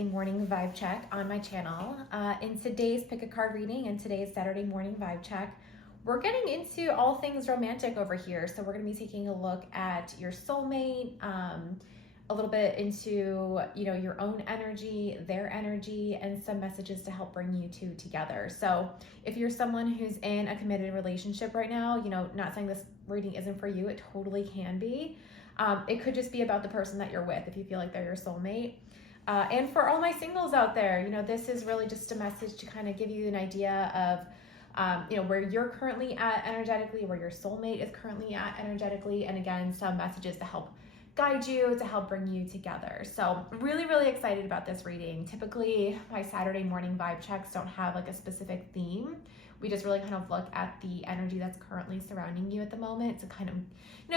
Saturday morning vibe check on my channel. In today's pick a card reading and today's Saturday morning vibe check, we're getting into all things romantic over here. So we're going to be taking a look at your soulmate, a little bit into, your own energy, their energy, and some messages to help bring you two together. So if you're someone who's in a committed relationship right now, not saying this reading isn't for you, it totally can be. It could just be about the person that you're with if you feel like they're your soulmate. And for all my singles out there, this is really just a message to kind of give you an idea of, where you're currently at energetically, where your soulmate is currently at energetically, and again, some messages to help guide you, to help bring you together. So really, really excited about this reading. Typically, my Saturday morning vibe checks don't have like a specific theme. We just really kind of look at the energy that's currently surrounding you at the moment to kind of,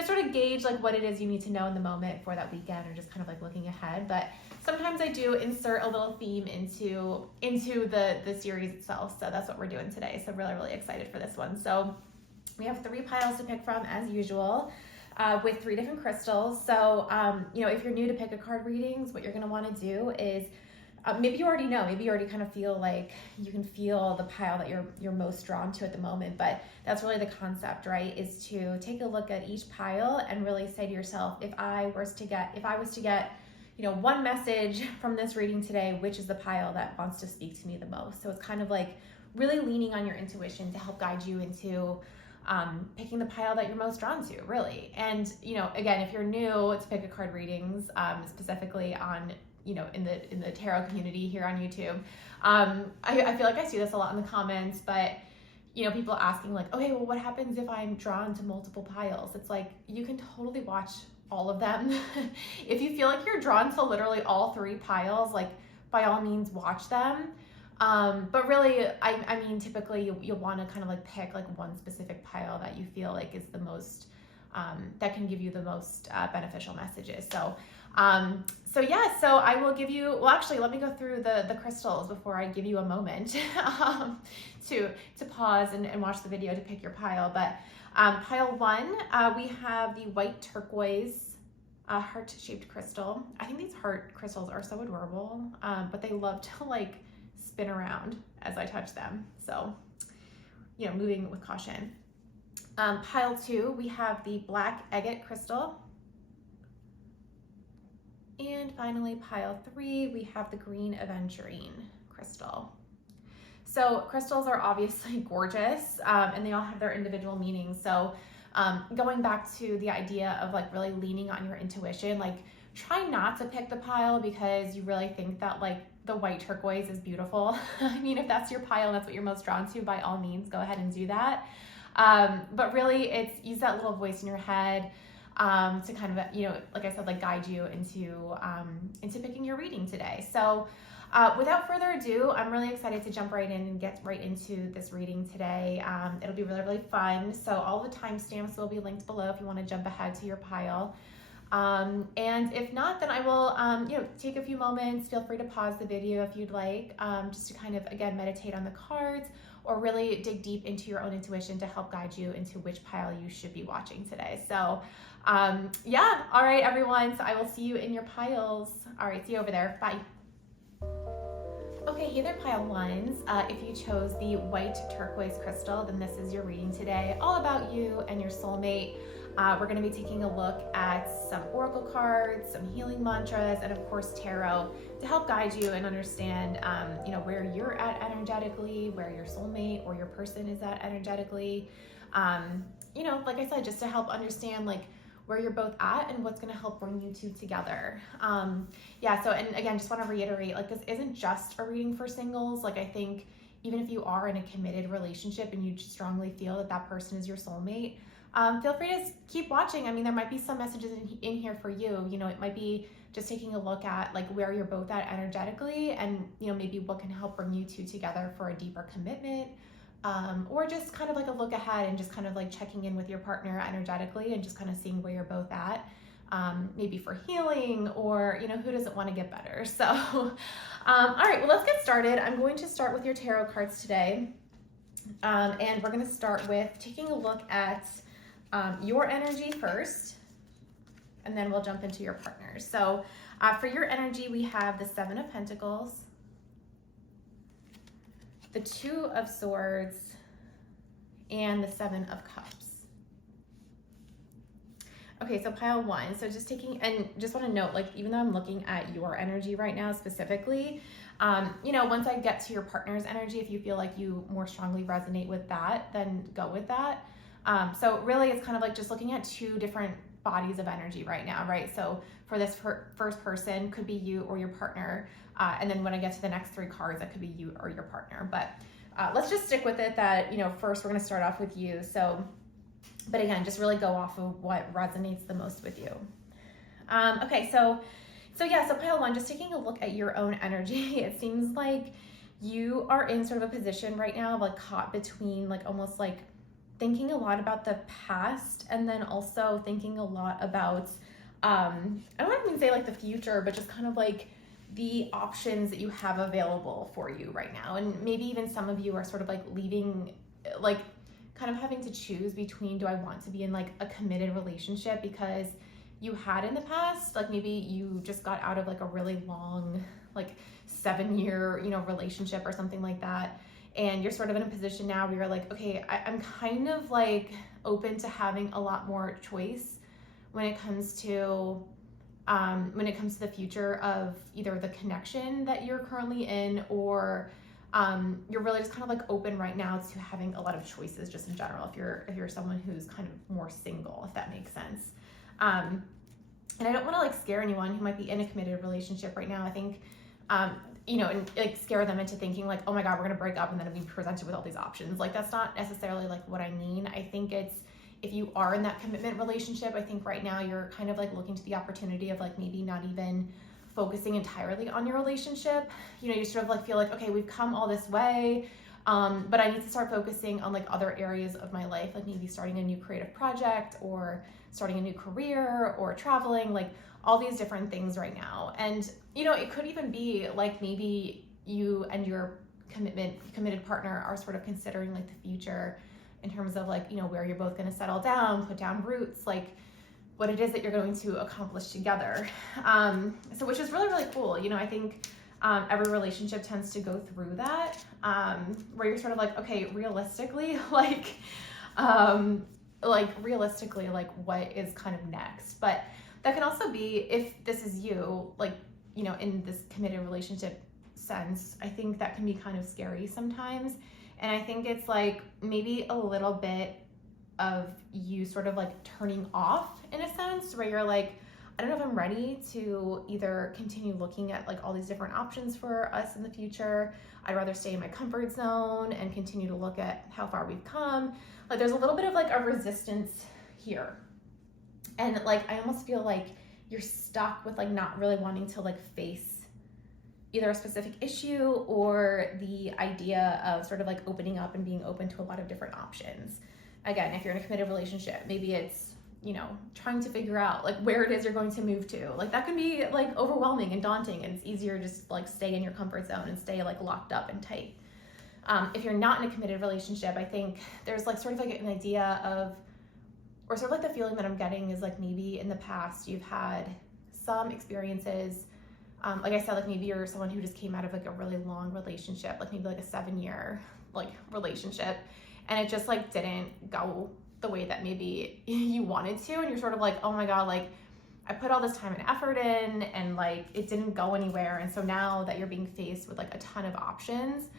sort of gauge like what it is you need to know in the moment for that weekend, or just kind of like looking ahead. But sometimes I do insert a little theme into the series itself. So that's what we're doing today. So really, really excited for this one. So we have 3 piles to pick from as usual. With 3 different crystals. So, if you're new to pick a card readings, what you're going to want to do is, maybe you already know, maybe you already kind of feel like you can feel the pile that you're most drawn to at the moment, but that's really the concept, right? Is to take a look at each pile and really say to yourself, if I was to get, one message from this reading today, which is the pile that wants to speak to me the most? So it's kind of like really leaning on your intuition to help guide you into picking the pile that you're most drawn to, really. And, again, if you're new to pick a card readings, specifically on, in the tarot community here on YouTube, I feel like I see this a lot in the comments, but, people asking like, okay, well, what happens if I'm drawn to multiple piles? It's like, you can totally watch all of them. If you feel like you're drawn to literally all 3 piles, like by all means watch them. But really, I mean, typically you'll want to kind of like pick like one specific pile that you feel like is the most, that can give you the most beneficial messages. So I will give you, well, actually, let me go through the crystals before I give you a moment to pause and watch the video to pick your pile. But pile 1, we have the white turquoise heart-shaped crystal. I think these heart crystals are so adorable, but they love to like spin around as I touch them. So, moving with caution. Pile 2, we have the black agate crystal. And finally, pile 3, we have the green aventurine crystal. So crystals are obviously gorgeous, and they all have their individual meanings. So going back to the idea of like really leaning on your intuition, like try not to pick the pile because you really think that like the white turquoise is beautiful. I mean, if that's your pile and that's what you're most drawn to, by all means, go ahead and do that. But really, it's use that little voice in your head to kind of, like I said, like guide you into picking your reading today. So without further ado, I'm really excited to jump right in and get right into this reading today. It'll be really, really fun. So all the timestamps will be linked below if you want to jump ahead to your pile. And if not, then I will, take a few moments. Feel free to pause the video if you'd like, just to kind of, again, meditate on the cards or really dig deep into your own intuition to help guide you into which pile you should be watching today. So, all right, everyone. So I will see you in your piles. All right, see you over there. Bye. Okay, hey there, pile 1s. If you chose the white turquoise crystal, then this is your reading today, all about you and your soulmate. We're going to be taking a look at some oracle cards, some healing mantras, and of course tarot to help guide you and understand, where you're at energetically, where your soulmate or your person is at energetically. Like I said, just to help understand like where you're both at and what's going to help bring you two together. So, and again, just want to reiterate, like this isn't just a reading for singles. Like I think even if you are in a committed relationship and you strongly feel that that person is your soulmate, feel free to keep watching. I mean, there might be some messages in here for you. It might be just taking a look at like where you're both at energetically and, maybe what can help bring you two together for a deeper commitment, or just kind of like a look ahead and just kind of like checking in with your partner energetically and just kind of seeing where you're both at, maybe for healing or, who doesn't want to get better. So, all right, well, let's get started. I'm going to start with your tarot cards today. And we're going to start with taking a look at your energy first, and then we'll jump into your partners. So For your energy, we have the Seven of Pentacles, the Two of Swords, and the Seven of Cups. Okay, so pile one. So just taking, and just want to note, like, even though I'm looking at your energy right now specifically, you know, once I get to your partner's energy, if you feel like you more strongly resonate with that, then go with that. So really it's kind of like just looking at two different bodies of energy right now, right? So for this first person, could be you or your partner. And then when I get to the next three cards, that could be you or your partner. But let's just stick with it that, you know, first we're going to start off with you. So, but again, just really go off of what resonates the most with you. Okay, so yeah, so pile one, just taking a look at your own energy. It seems like you are in sort of a position right now of like caught between like almost like thinking a lot about the past and then also thinking a lot about, I don't even say like the future, but just kind of like the options that you have available for you right now. And maybe even some of you are sort of like leaving, like kind of having to choose between, do I want to be in like a committed relationship because you had in the past, like maybe you just got out of like a really long, like 7-year, you know, relationship or something like that. And you're sort of in a position now where you're like, okay, I'm kind of like open to having a lot more choice when it comes to the future of either the connection that you're currently in, or you're really just kind of like open right now to having a lot of choices just in general, if you're someone who's kind of more single, if that makes sense. And I don't want to like scare anyone who might be in a committed relationship right now. I think you know, and like scare them into thinking like, oh my God, we're gonna break up and then be presented with all these options. Like that's not necessarily like what I mean. I think it's, if you are in that commitment relationship, I think right now you're kind of like looking to the opportunity of like maybe not even focusing entirely on your relationship. You know, you sort of like feel like, okay, we've come all this way, but I need to start focusing on like other areas of my life, like maybe starting a new creative project or starting a new career or traveling, like all these different things right now. And, you know, it could even be like maybe you and your committed partner are sort of considering like the future in terms of like, you know, where you're both going to settle down, put down roots, like what it is that you're going to accomplish together. So which is really, really cool. You know, I think every relationship tends to go through that, where you're sort of like, okay, realistically, like realistically, like what is kind of next. But that can also be, if this is you, like, you know, in this committed relationship sense, I think that can be kind of scary sometimes. And I think it's like maybe a little bit of you sort of like turning off in a sense, where you're like, I don't know if I'm ready to either continue looking at like all these different options for us in the future. I'd rather stay in my comfort zone and continue to look at how far we've come. Like there's a little bit of like a resistance here. And like, I almost feel like you're stuck with like not really wanting to like face either a specific issue or the idea of sort of like opening up and being open to a lot of different options. Again, if you're in a committed relationship, maybe it's, you know, trying to figure out like where it is you're going to move to. Like that can be like overwhelming and daunting, and it's easier just like stay in your comfort zone and stay like locked up and tight. If you're not in a committed relationship, I think there's like sort of like an idea of, or sort of like the feeling that I'm getting is like maybe in the past you've had some experiences, like I said, like maybe you're someone who just came out of like a really long relationship, like maybe like a 7-year like relationship, and it just like didn't go the way that maybe you wanted to, and you're sort of like, oh my God, like I put all this time and effort in and like it didn't go anywhere. And so now that you're being faced with like a ton of options,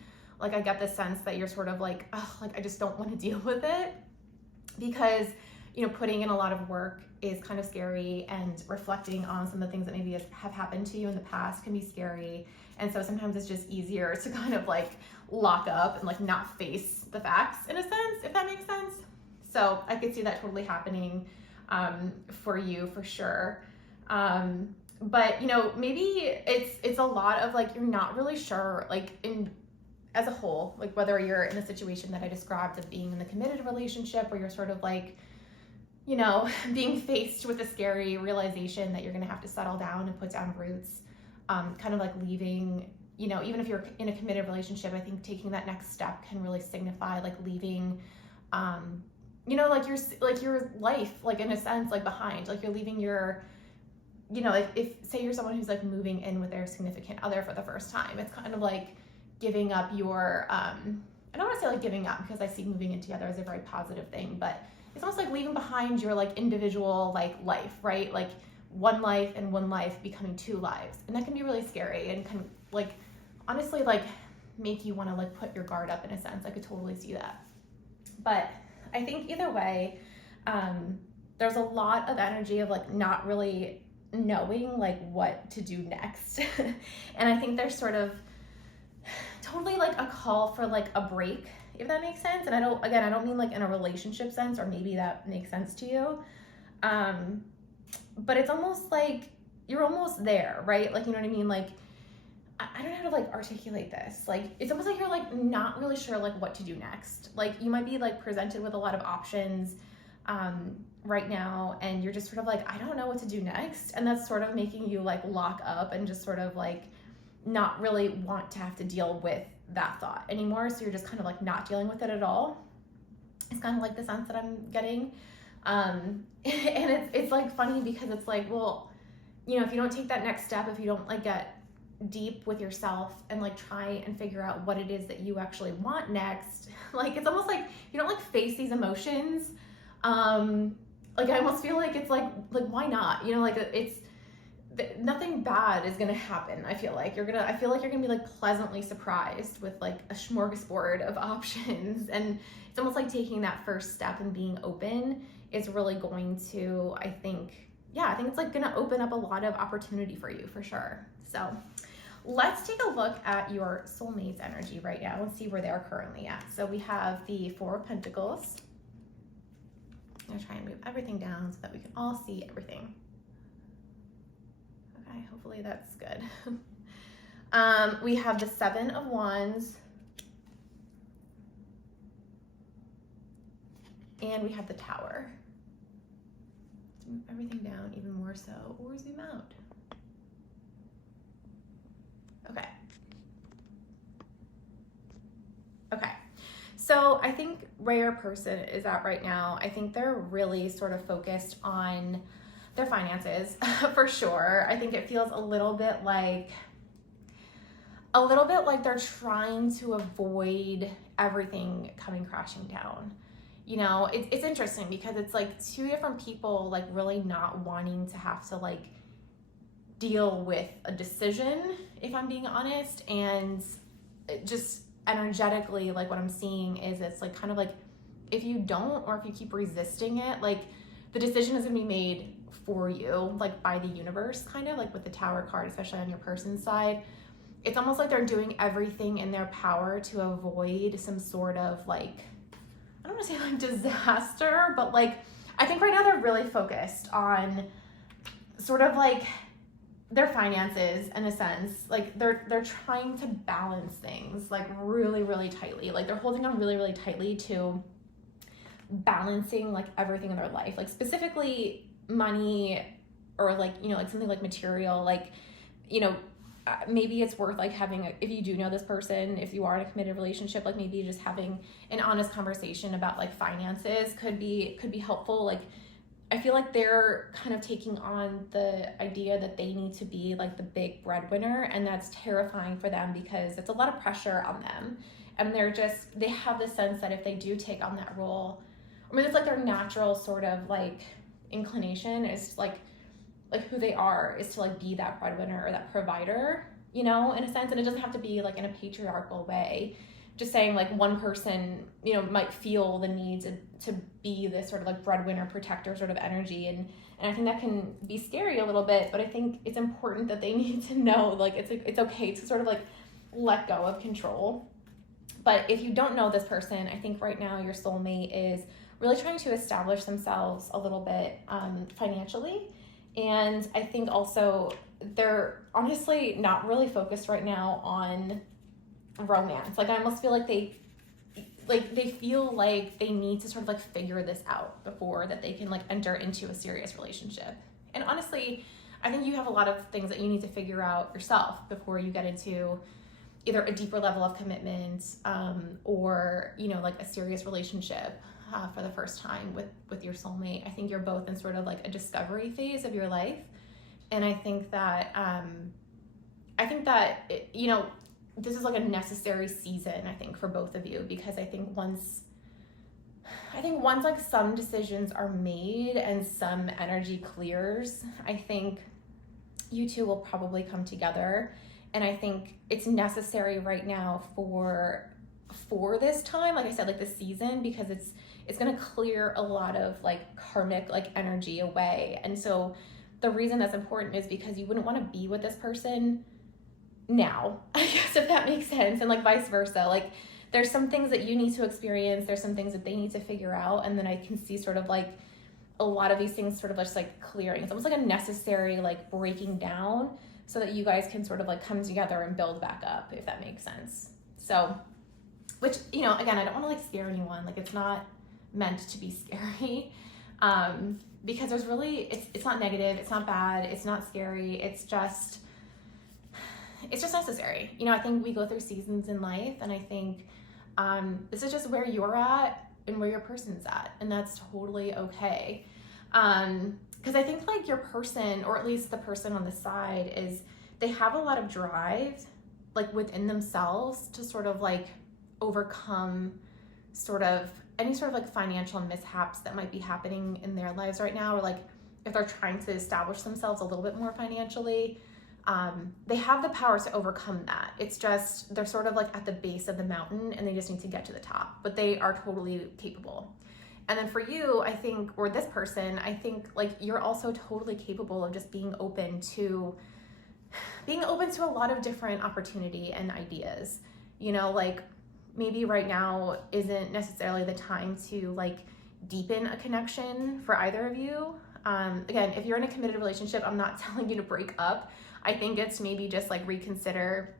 like I get the sense that you're sort of like, oh, like I just don't want to deal with it, because, you know, putting in a lot of work is kind of scary, and reflecting on some of the things that maybe have happened to you in the past can be scary. And so sometimes it's just easier to kind of like lock up and like not face the facts in a sense, if that makes sense. So I could see that totally happening for you for sure. But you know, maybe it's a lot of like, you're not really sure, like as a whole, like whether you're in the situation that I described of being in the committed relationship, where you're sort of like, you know, being faced with a scary realization that you're going to have to settle down and put down roots, kind of like leaving, you know, even if you're in a committed relationship, I think taking that next step can really signify like leaving, you know, like your life, like in a sense, like behind, like you're leaving your you know, if say you're someone who's like moving in with their significant other for the first time, it's kind of like giving up your, I don't want to say like giving up, because I see moving in together as a very positive thing, but it's almost like leaving behind your like individual like life, right? Like one life and one life becoming two lives. And that can be really scary and can like honestly like make you want to like put your guard up in a sense. I could totally see that. But I think either way, there's a lot of energy of like not really knowing like what to do next. And I think there's sort of totally like a call for like a break, if that makes sense. And I don't mean like in a relationship sense, or maybe that makes sense to you. But it's almost like you're almost there, right? Like, you know what I mean? Like, I don't know how to like articulate this. Like, it's almost like you're like not really sure like what to do next. Like, you might be like presented with a lot of options right now, and you're just sort of like, I don't know what to do next. And that's sort of making you like lock up and just sort of like not really want to have to deal with that thought anymore. So you're just kind of like not dealing with it at all. It's kind of like the sense that I'm getting. And it's like funny because it's like, well, you know, if you don't take that next step, if you don't like get deep with yourself and like try and figure out what it is that you actually want next, like it's almost like you don't like face these emotions. Like I almost feel like it's like why not? You know, like it's nothing bad is gonna happen. I feel like you're gonna be like pleasantly surprised with like a smorgasbord of options, and it's almost like taking that first step and being open is really going to, I think it's like gonna open up a lot of opportunity for you for sure. So let's take a look at your soulmate's energy right now and see where they're currently at. So we have the Four of Pentacles. I'm gonna try and move everything down so that we can all see everything. Okay, hopefully that's good. We have the Seven of Wands. And we have the Tower. Let's move everything down even more so, or zoom out. Okay. Okay. So I think where your person is at right now, I think they're really sort of focused on their finances for sure. I think it feels a little bit like they're trying to avoid everything coming crashing down. You know, it's interesting because it's like two different people like really not wanting to have to like deal with a decision, if I'm being honest. And it just energetically, like what I'm seeing is it's like kind of like if you don't, or if you keep resisting it, like the decision is gonna be made for you, like by the universe, kind of like with the Tower card, especially on your person's side. It's almost like they're doing everything in their power to avoid some sort of like, I don't want to say like disaster, but like I think right now they're really focused on sort of like their finances in a sense. Like they're trying to balance things like really, really tightly. Like they're holding on really, really tightly to balancing like everything in their life, like specifically money, or like, you know, like something like material, like, you know, maybe it's worth like having if you do know this person, if you are in a committed relationship, like maybe just having an honest conversation about like finances could be helpful. Like I feel like they're kind of taking on the idea that they need to be like the big breadwinner, and that's terrifying for them because it's a lot of pressure on them, and they have the sense that if they do take on that role, I mean, it's like their natural sort of like inclination is like who they are is to like be that breadwinner or that provider, you know, in a sense. And it doesn't have to be like in a patriarchal way. Just saying like one person, you know, might feel the need to be this sort of like breadwinner protector sort of energy. And I think that can be scary a little bit, but I think it's important that they need to know like it's okay to sort of like let go of control. But if you don't know this person, I think right now your soulmate is really trying to establish themselves a little bit financially. And I think also they're honestly not really focused right now on romance. Like I almost feel like they feel like they need to sort of like figure this out before that they can like enter into a serious relationship. And honestly, I think you have a lot of things that you need to figure out yourself before you get into either a deeper level of commitment or, you know, like a serious relationship for the first time with your soulmate. I think you're both in sort of like a discovery phase of your life. And I think that, this is like a necessary season, I think, for both of you, because I think once like some decisions are made and some energy clears, I think you two will probably come together. And I think it's necessary right now for this time, like I said, like this season, because it's going to clear a lot of like karmic like energy away. And so the reason that's important is because you wouldn't want to be with this person now, I guess, if that makes sense, and like vice versa. Like there's some things that you need to experience, there's some things that they need to figure out, and then I can see sort of like a lot of these things sort of just like clearing. It's almost like a necessary like breaking down so that you guys can sort of like come together and build back up, if that makes sense. So, which, again, I don't want to like scare anyone. Like it's not meant to be scary, because there's really, it's not negative, it's not bad, it's not scary, it's just necessary. I think we go through seasons in life, and I think this is just where you're at and where your person's at, and that's totally okay. Because I think like your person, or at least the person on the side, they have a lot of drive like within themselves to sort of like overcome sort of any sort of like financial mishaps that might be happening in their lives right now, or like if they're trying to establish themselves a little bit more financially. They have the power to overcome that. It's just they're sort of like at the base of the mountain and they just need to get to the top, but they are totally capable. And then for you, I think, or this person, I think like you're also totally capable of just being open to a lot of different opportunity and ideas. Like maybe right now isn't necessarily the time to like deepen a connection for either of you. Again, if you're in a committed relationship, I'm not telling you to break up. I think it's maybe just like reconsider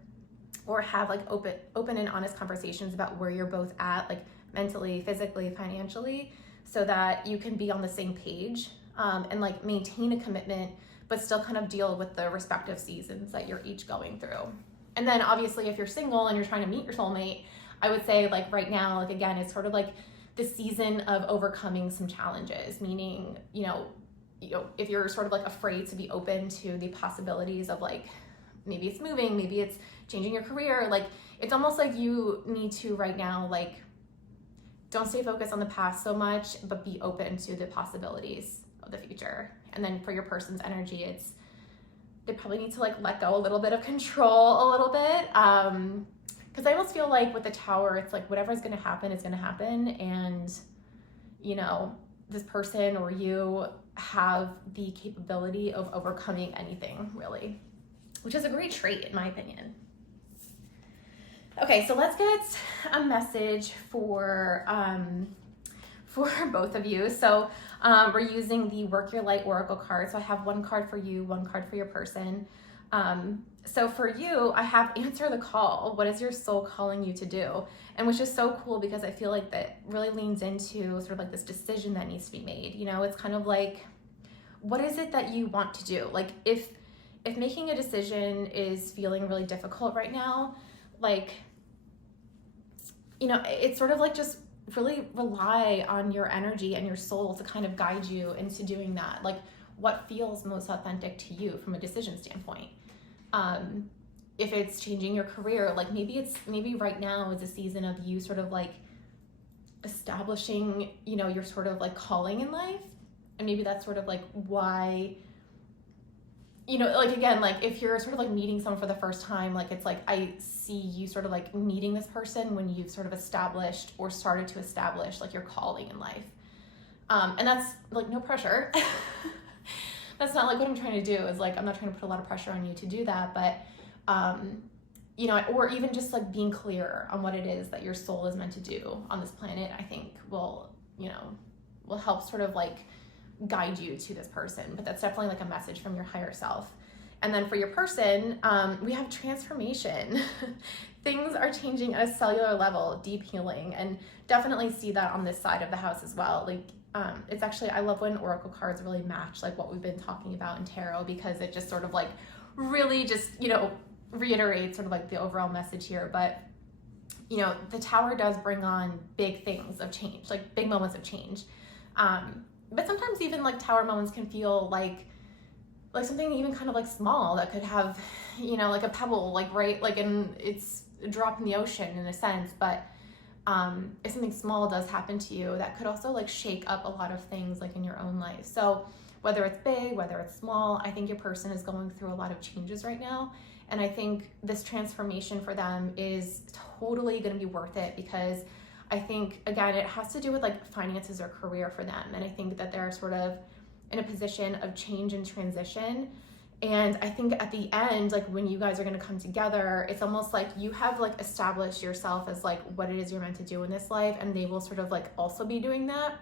or have like open and honest conversations about where you're both at, like mentally, physically, financially, so that you can be on the same page, and like maintain a commitment, but still kind of deal with the respective seasons that you're each going through. And then obviously if you're single and you're trying to meet your soulmate, I would say like right now, like again, it's sort of like the season of overcoming some challenges, meaning, if you're sort of like afraid to be open to the possibilities of like, maybe it's moving, maybe it's changing your career, like it's almost like you need to right now, like don't stay focused on the past so much, but be open to the possibilities of the future. And then for your person's energy, they probably need to like let go a little bit of control a little bit. Because I almost feel like with the Tower, it's like whatever's going to happen is going to happen. And, this person or you have the capability of overcoming anything, really, which is a great trait in my opinion. Okay, so let's get a message for both of you. So we're using the Work Your Light Oracle card. So I have one card for you, one card for your person. So for you, I have Answer the Call. What is your soul calling you to do? And which is so cool because I feel like that really leans into sort of like this decision that needs to be made. It's kind of like, what is it that you want to do? Like if making a decision is feeling really difficult right now, like, it's sort of like just really rely on your energy and your soul to kind of guide you into doing that. Like what feels most authentic to you from a decision standpoint. If it's changing your career, like maybe right now is a season of you sort of like establishing, your sort of like calling in life. And maybe that's sort of like why, like again, like if you're sort of like meeting someone for the first time, like it's like I see you sort of like meeting this person when you've sort of established or started to establish like your calling in life. And that's like no pressure. That's not like what I'm trying to do, is like I'm not trying to put a lot of pressure on you to do that, but or even just like being clear on what it is that your soul is meant to do on this planet, I think will help sort of like guide you to this person. But that's definitely like a message from your higher self. And then for your person, we have transformation. Things are changing at a cellular level, deep healing, and definitely see that on this side of the house as well. Like it's actually, I love when oracle cards really match like what we've been talking about in tarot, because it just sort of like really just, reiterates sort of like the overall message here. But, the Tower does bring on big things of change, like big moments of change. But sometimes even like Tower moments can feel like like something even kind of like small that could have, you know, like a pebble, like right, like it's a drop in the ocean in a sense, but if something small does happen to you, that could also like shake up a lot of things like in your own life. So whether it's big, whether it's small, I think your person is going through a lot of changes right now. And I think this transformation for them is totally going to be worth it, because I think, again, it has to do with like finances or career for them. And I think that they're sort of in a position of change and transition. And I think at the end, like when you guys are going to come together, it's almost like you have like established yourself as like what it is you're meant to do in this life. And they will sort of like also be doing that.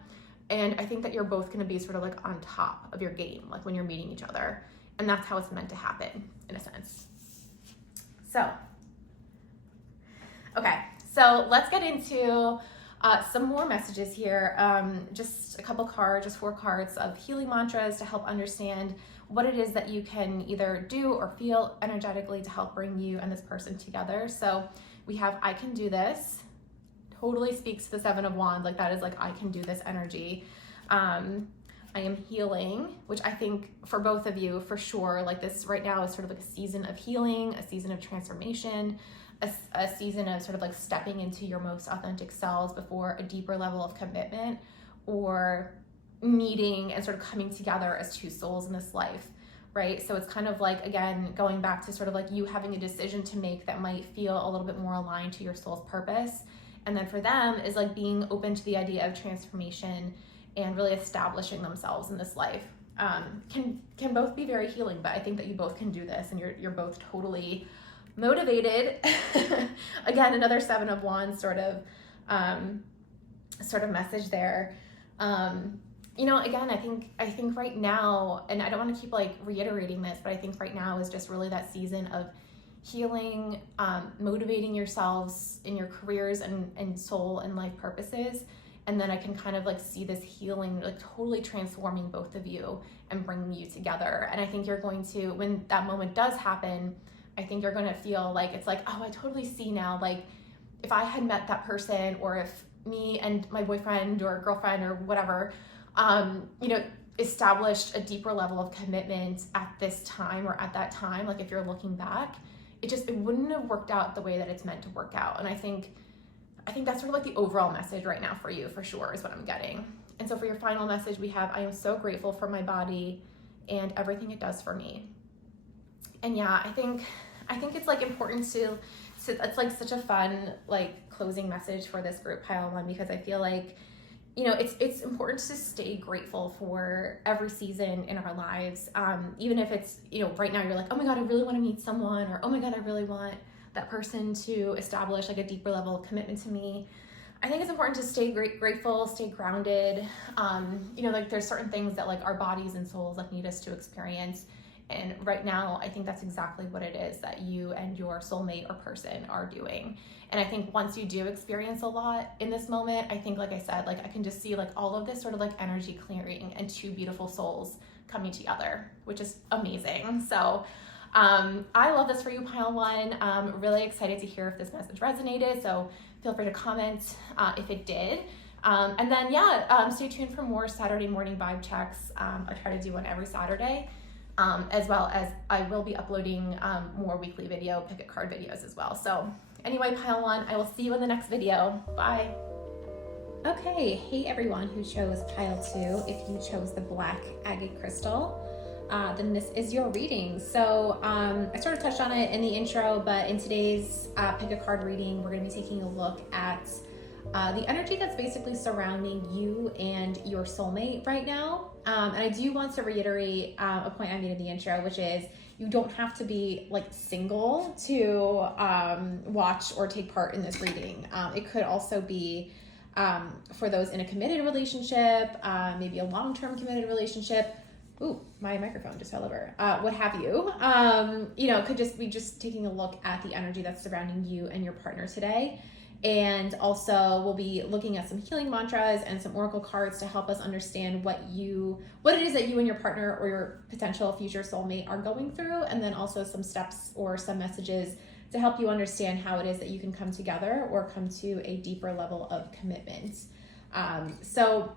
And I think that you're both going to be sort of like on top of your game, like when you're meeting each other. And that's how it's meant to happen in a sense. So, okay, so let's get into some more messages here. Just a couple cards, just 4 cards of healing mantras to help understand what it is that you can either do or feel energetically to help bring you and this person together. So we have I can do this. Totally speaks to the 7 of Wands. Like that is like I can do this energy. I am healing, which I think for both of you, for sure, like this right now is sort of like a season of healing, a season of transformation, a season of sort of like stepping into your most authentic selves before a deeper level of commitment or meeting and sort of coming together as 2 souls in this life, right? So it's kind of like, again, going back to sort of like you having a decision to make that might feel a little bit more aligned to your soul's purpose. And then for them is like being open to the idea of transformation and really establishing themselves in this life. Can both be very healing, but I think that you both can do this and you're both totally motivated. Again, another 7 of Wands sort of message there. You know, again, I think right now, and I don't want to keep like reiterating this, but I think right now is just really that season of healing, motivating yourselves in your careers and soul and life purposes. And then I can kind of like see this healing, like totally transforming both of you and bringing you together. And I think you're going to, when that moment does happen, I think you're going to feel like, it's like, oh, I totally see now. Like if I had met that person, or if me and my boyfriend or girlfriend or whatever, you know, established a deeper level of commitment at this time or at that time, like if you're looking back, it wouldn't have worked out the way that it's meant to work out. And I think that's sort of like the overall message right now for you, for sure, is what I'm getting. And so for your final message, we have, I am so grateful for my body and everything it does for me. And yeah, I think it's like important to it's like such a fun, like closing message for this group pile 1, because I feel like, you know, it's important to stay grateful for every season in our lives. Even if it's, you know, right now you're like, oh my God, I really want to meet someone, or oh my God, I really want that person to establish like a deeper level of commitment to me. I think it's important to stay grateful, stay grounded. You know, like there's certain things that like our bodies and souls like need us to experience. And right now, I think that's exactly what it is that you and your soulmate or person are doing. And I think once you do experience a lot in this moment, I think, like I said, like I can just see like all of this sort of like energy clearing and 2 beautiful souls coming together, which is amazing. So I love this for you, pile 1. I'm really excited to hear if this message resonated. So feel free to comment if it did. And then, stay tuned for more Saturday morning vibe checks. I try to do one every Saturday. As well as I will be uploading more weekly video pick a card videos as well. So anyway, pile 1, I will see you in the next video. Bye. Okay, hey everyone who chose pile 2. If you chose the black agate crystal, then this is your reading. So I sort of touched on it in the intro, but in today's pick a card reading, we're going to be taking a look at the energy that's basically surrounding you and your soulmate right now. And I do want to reiterate a point I made in the intro, which is you don't have to be like single to watch or take part in this reading. It could also be for those in a committed relationship, maybe a long-term committed relationship. Ooh, my microphone just fell over. What have you? You know, it could just be just taking a look at the energy that's surrounding you and your partner today. And also we'll be looking at some healing mantras and some oracle cards to help us understand what it is that you and your partner or your potential future soulmate are going through. And then also some steps or some messages to help you understand how it is that you can come together or come to a deeper level of commitment. So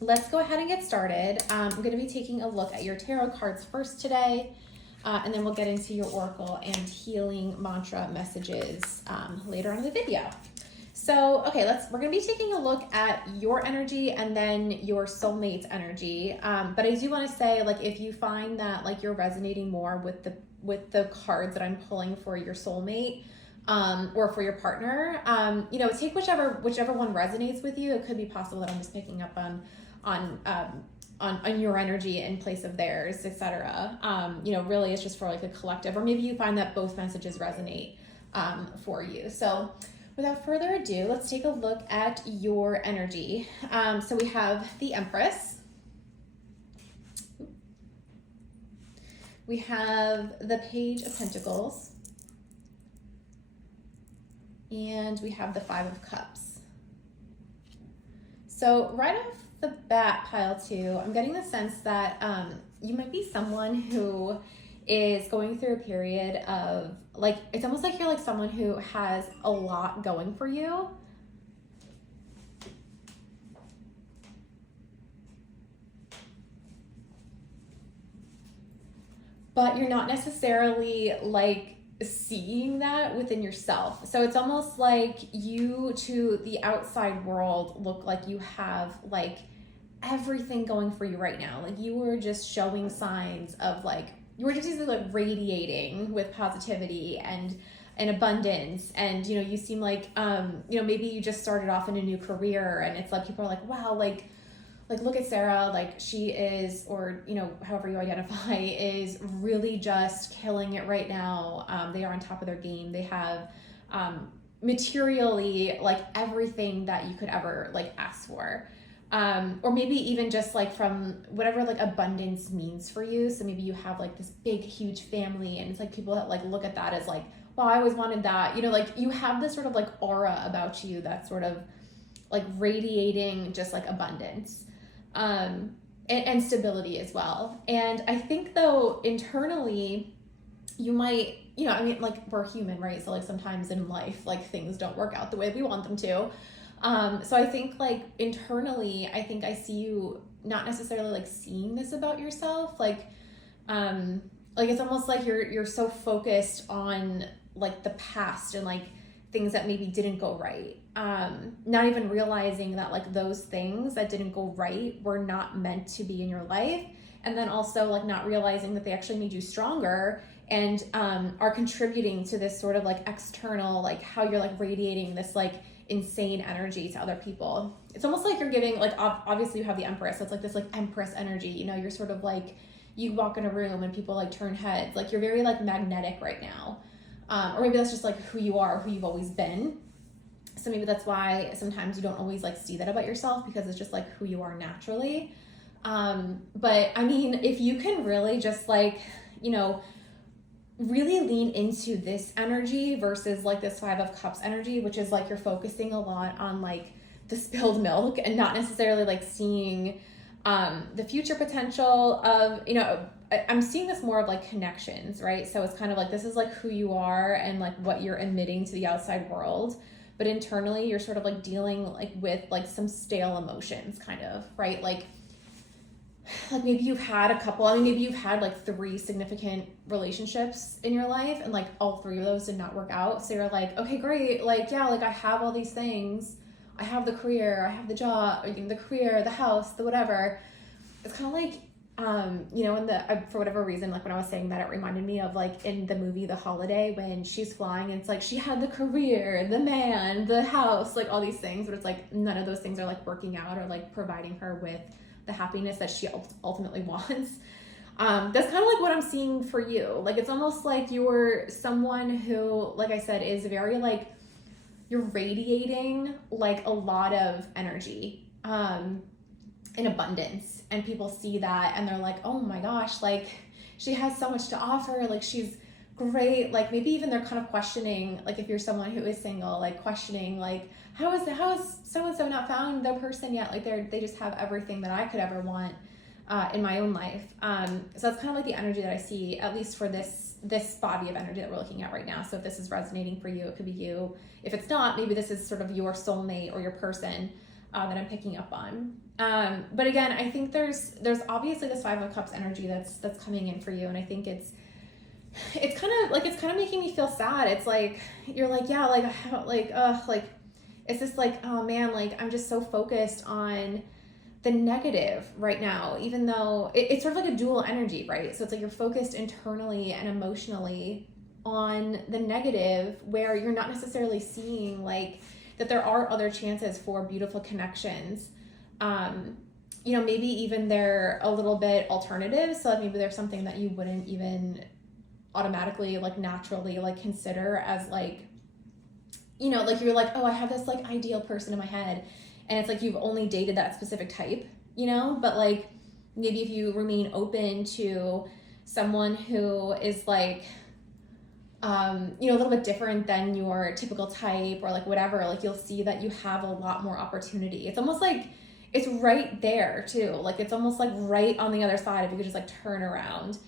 let's go ahead and get started. I'm going to be taking a look at your tarot cards first today, and then we'll get into your oracle and healing mantra messages later on in the video. So, okay, we're going to be taking a look at your energy and then your soulmate's energy. But I do want to say, like, if you find that like you're resonating more with the cards that I'm pulling for your soulmate, or for your partner, take whichever one resonates with you. It could be possible that I'm just picking up on your energy in place of theirs, etc. Really it's just for like a collective, or maybe you find that both messages resonate for you. So without further ado, let's take a look at your energy. So we have the Empress. We have the Page of Pentacles. And we have the Five of Cups. So right off the bat, pile two, I'm getting the sense that you might be someone who is going through a period of, like, it's almost like you're like someone who has a lot going for you. But you're not necessarily like seeing that within yourself. So it's almost like you to the outside world look like you have like everything going for you right now. Like you were just showing signs of like, you were just like radiating with positivity and abundance. And, you seem like, maybe you just started off in a new career and it's like, people are like, wow, like look at Sarah, like she is, or, however you identify, is really just killing it right now. They are on top of their game. They have materially like everything that you could ever like ask for. Or maybe even just like from whatever like abundance means for you. So maybe you have like this big, huge family and it's like people that like look at that as like, wow, I always wanted that. Like you have this sort of like aura about you that's sort of like radiating just like abundance. And stability as well. And I think though, internally, you might, like we're human, right? So like sometimes in life, like things don't work out the way we want them to. So I think like internally, I think I see you not necessarily like seeing this about yourself. Like it's almost like you're so focused on like the past and like things that maybe didn't go right. Not even realizing that like those things that didn't go right were not meant to be in your life. And then also like not realizing that they actually made you stronger and are contributing to this sort of like external, like how you're like radiating this like insane energy to other people. It's almost like you're giving like, obviously you have the Empress. So it's like this like Empress energy, you're sort of like, you walk in a room and people like turn heads. Like you're very like magnetic right now. Or maybe that's just like who you are, who you've always been. So maybe that's why sometimes you don't always like see that about yourself, because it's just like who you are naturally. But I mean, if you can really just like, really lean into this energy versus like this Five of Cups energy, which is like you're focusing a lot on like the spilled milk and not necessarily like seeing the future potential of, I'm seeing this more of like connections, right? So it's kind of like, this is like who you are and like what you're emitting to the outside world. But internally you're sort of like dealing like with like some stale emotions kind of, right? Like maybe you've had a couple, maybe you've had like 3 significant relationships in your life and like all 3 of those did not work out. So you're like, okay, great. Like, yeah, like I have all these things. I have the career, I have the job, the career, the house, the whatever. It's kind of like, for whatever reason, like when I was saying that, it reminded me of like in the movie The Holiday when she's flying and it's like she had the career, the man, the house, like all these things, but it's like none of those things are like working out or like providing her with the happiness that she ultimately wants. That's kind of like what I'm seeing for you. Like it's almost like you're someone who, like I said, is very like, you're radiating like a lot of energy in abundance, and people see that and they're like, oh my gosh, like she has so much to offer, like she's great. Like maybe even they're kind of questioning, like if you're someone who is single, like questioning like how is so-and-so not found their person yet? Like they just have everything that I could ever want in my own life. So that's kind of like the energy that I see, at least for this body of energy that we're looking at right now. So if this is resonating for you, it could be you. If it's not, maybe this is sort of your soulmate or your person. that I'm picking up on. But again, I think there's obviously this Five of Cups energy that's coming in for you, and I think it's kind of making me feel sad. It's like you're like, yeah, like I have like it's just like, oh man, like I'm just so focused on the negative right now, even though it's sort of like a dual energy, right? So it's like you're focused internally and emotionally on the negative, where you're not necessarily seeing like that there are other chances for beautiful connections. Maybe even they're a little bit alternative. So like maybe there's something that you wouldn't even automatically like naturally like consider as like, like you're like, oh, I have this like ideal person in my head, and it's like you've only dated that specific type, but like maybe if you remain open to someone who is like a little bit different than your typical type or like whatever, like you'll see that you have a lot more opportunity. It's almost like it's right there too. Like it's almost like right on the other side if you could just like turn around.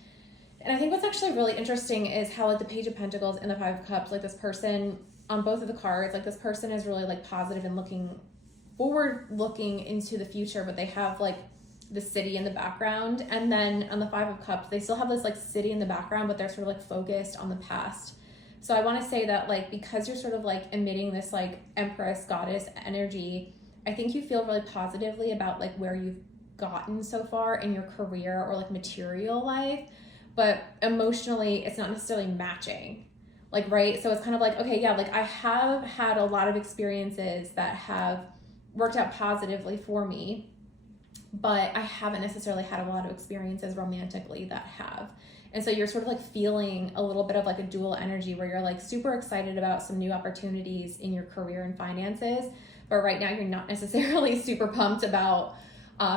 And I think what's actually really interesting is how like the Page of Pentacles and the Five of Cups, like this person on both of the cards, like this person is really like positive and looking into the future, but they have like the city in the background. And then on the Five of Cups, they still have this like city in the background, but they're sort of like focused on the past. So I want to say that like, because you're sort of like emitting this like Empress goddess energy, I think you feel really positively about like where you've gotten so far in your career or like material life, but emotionally it's not necessarily matching. Like, right? So it's kind of like, okay, yeah, like I have had a lot of experiences that have worked out positively for me, but I haven't necessarily had a lot of experiences romantically that have. And so you're sort of like feeling a little bit of like a dual energy where you're like super excited about some new opportunities in your career and finances, but right now you're not necessarily super pumped about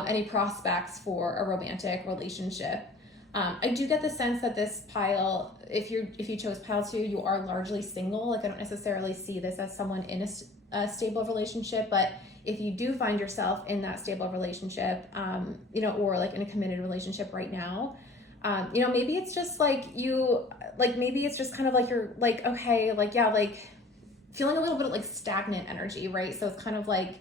any prospects for a romantic relationship. I do get the sense that this pile, if you chose pile 2, you are largely single. Like I don't necessarily see this as someone in a stable relationship, but if you do find yourself in that stable relationship, or like in a committed relationship right now, maybe it's just like maybe it's just kind of like you're like, okay, like, yeah, like feeling a little bit of like stagnant energy, right? So it's kind of like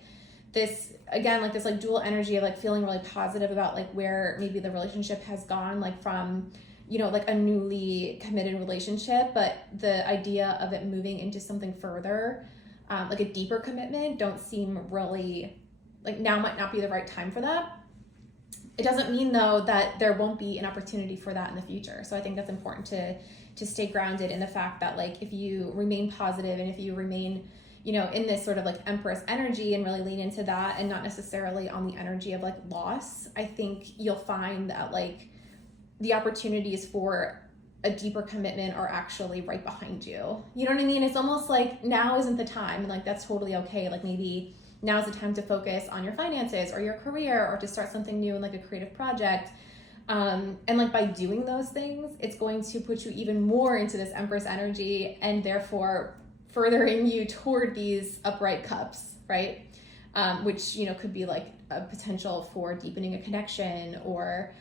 this, again, like this like dual energy of like feeling really positive about like where maybe the relationship has gone, like from, like a newly committed relationship, but the idea of it moving into something further, like a deeper commitment, don't seem really, like now might not be the right time for that. It doesn't mean though that there won't be an opportunity for that in the future. So I think that's important to stay grounded in the fact that like if you remain positive and if you remain in this sort of like Empress energy and really lean into that and not necessarily on the energy of like loss, I think you'll find that like the opportunities for a deeper commitment are actually right behind you. You know what I mean? It's almost like now isn't the time, and like that's totally okay. Like maybe now's the time to focus on your finances or your career or to start something new in like a creative project. And like by doing those things, it's going to put you even more into this Empress energy and therefore furthering you toward these upright cups, right? Which, could be like a potential for deepening a connection or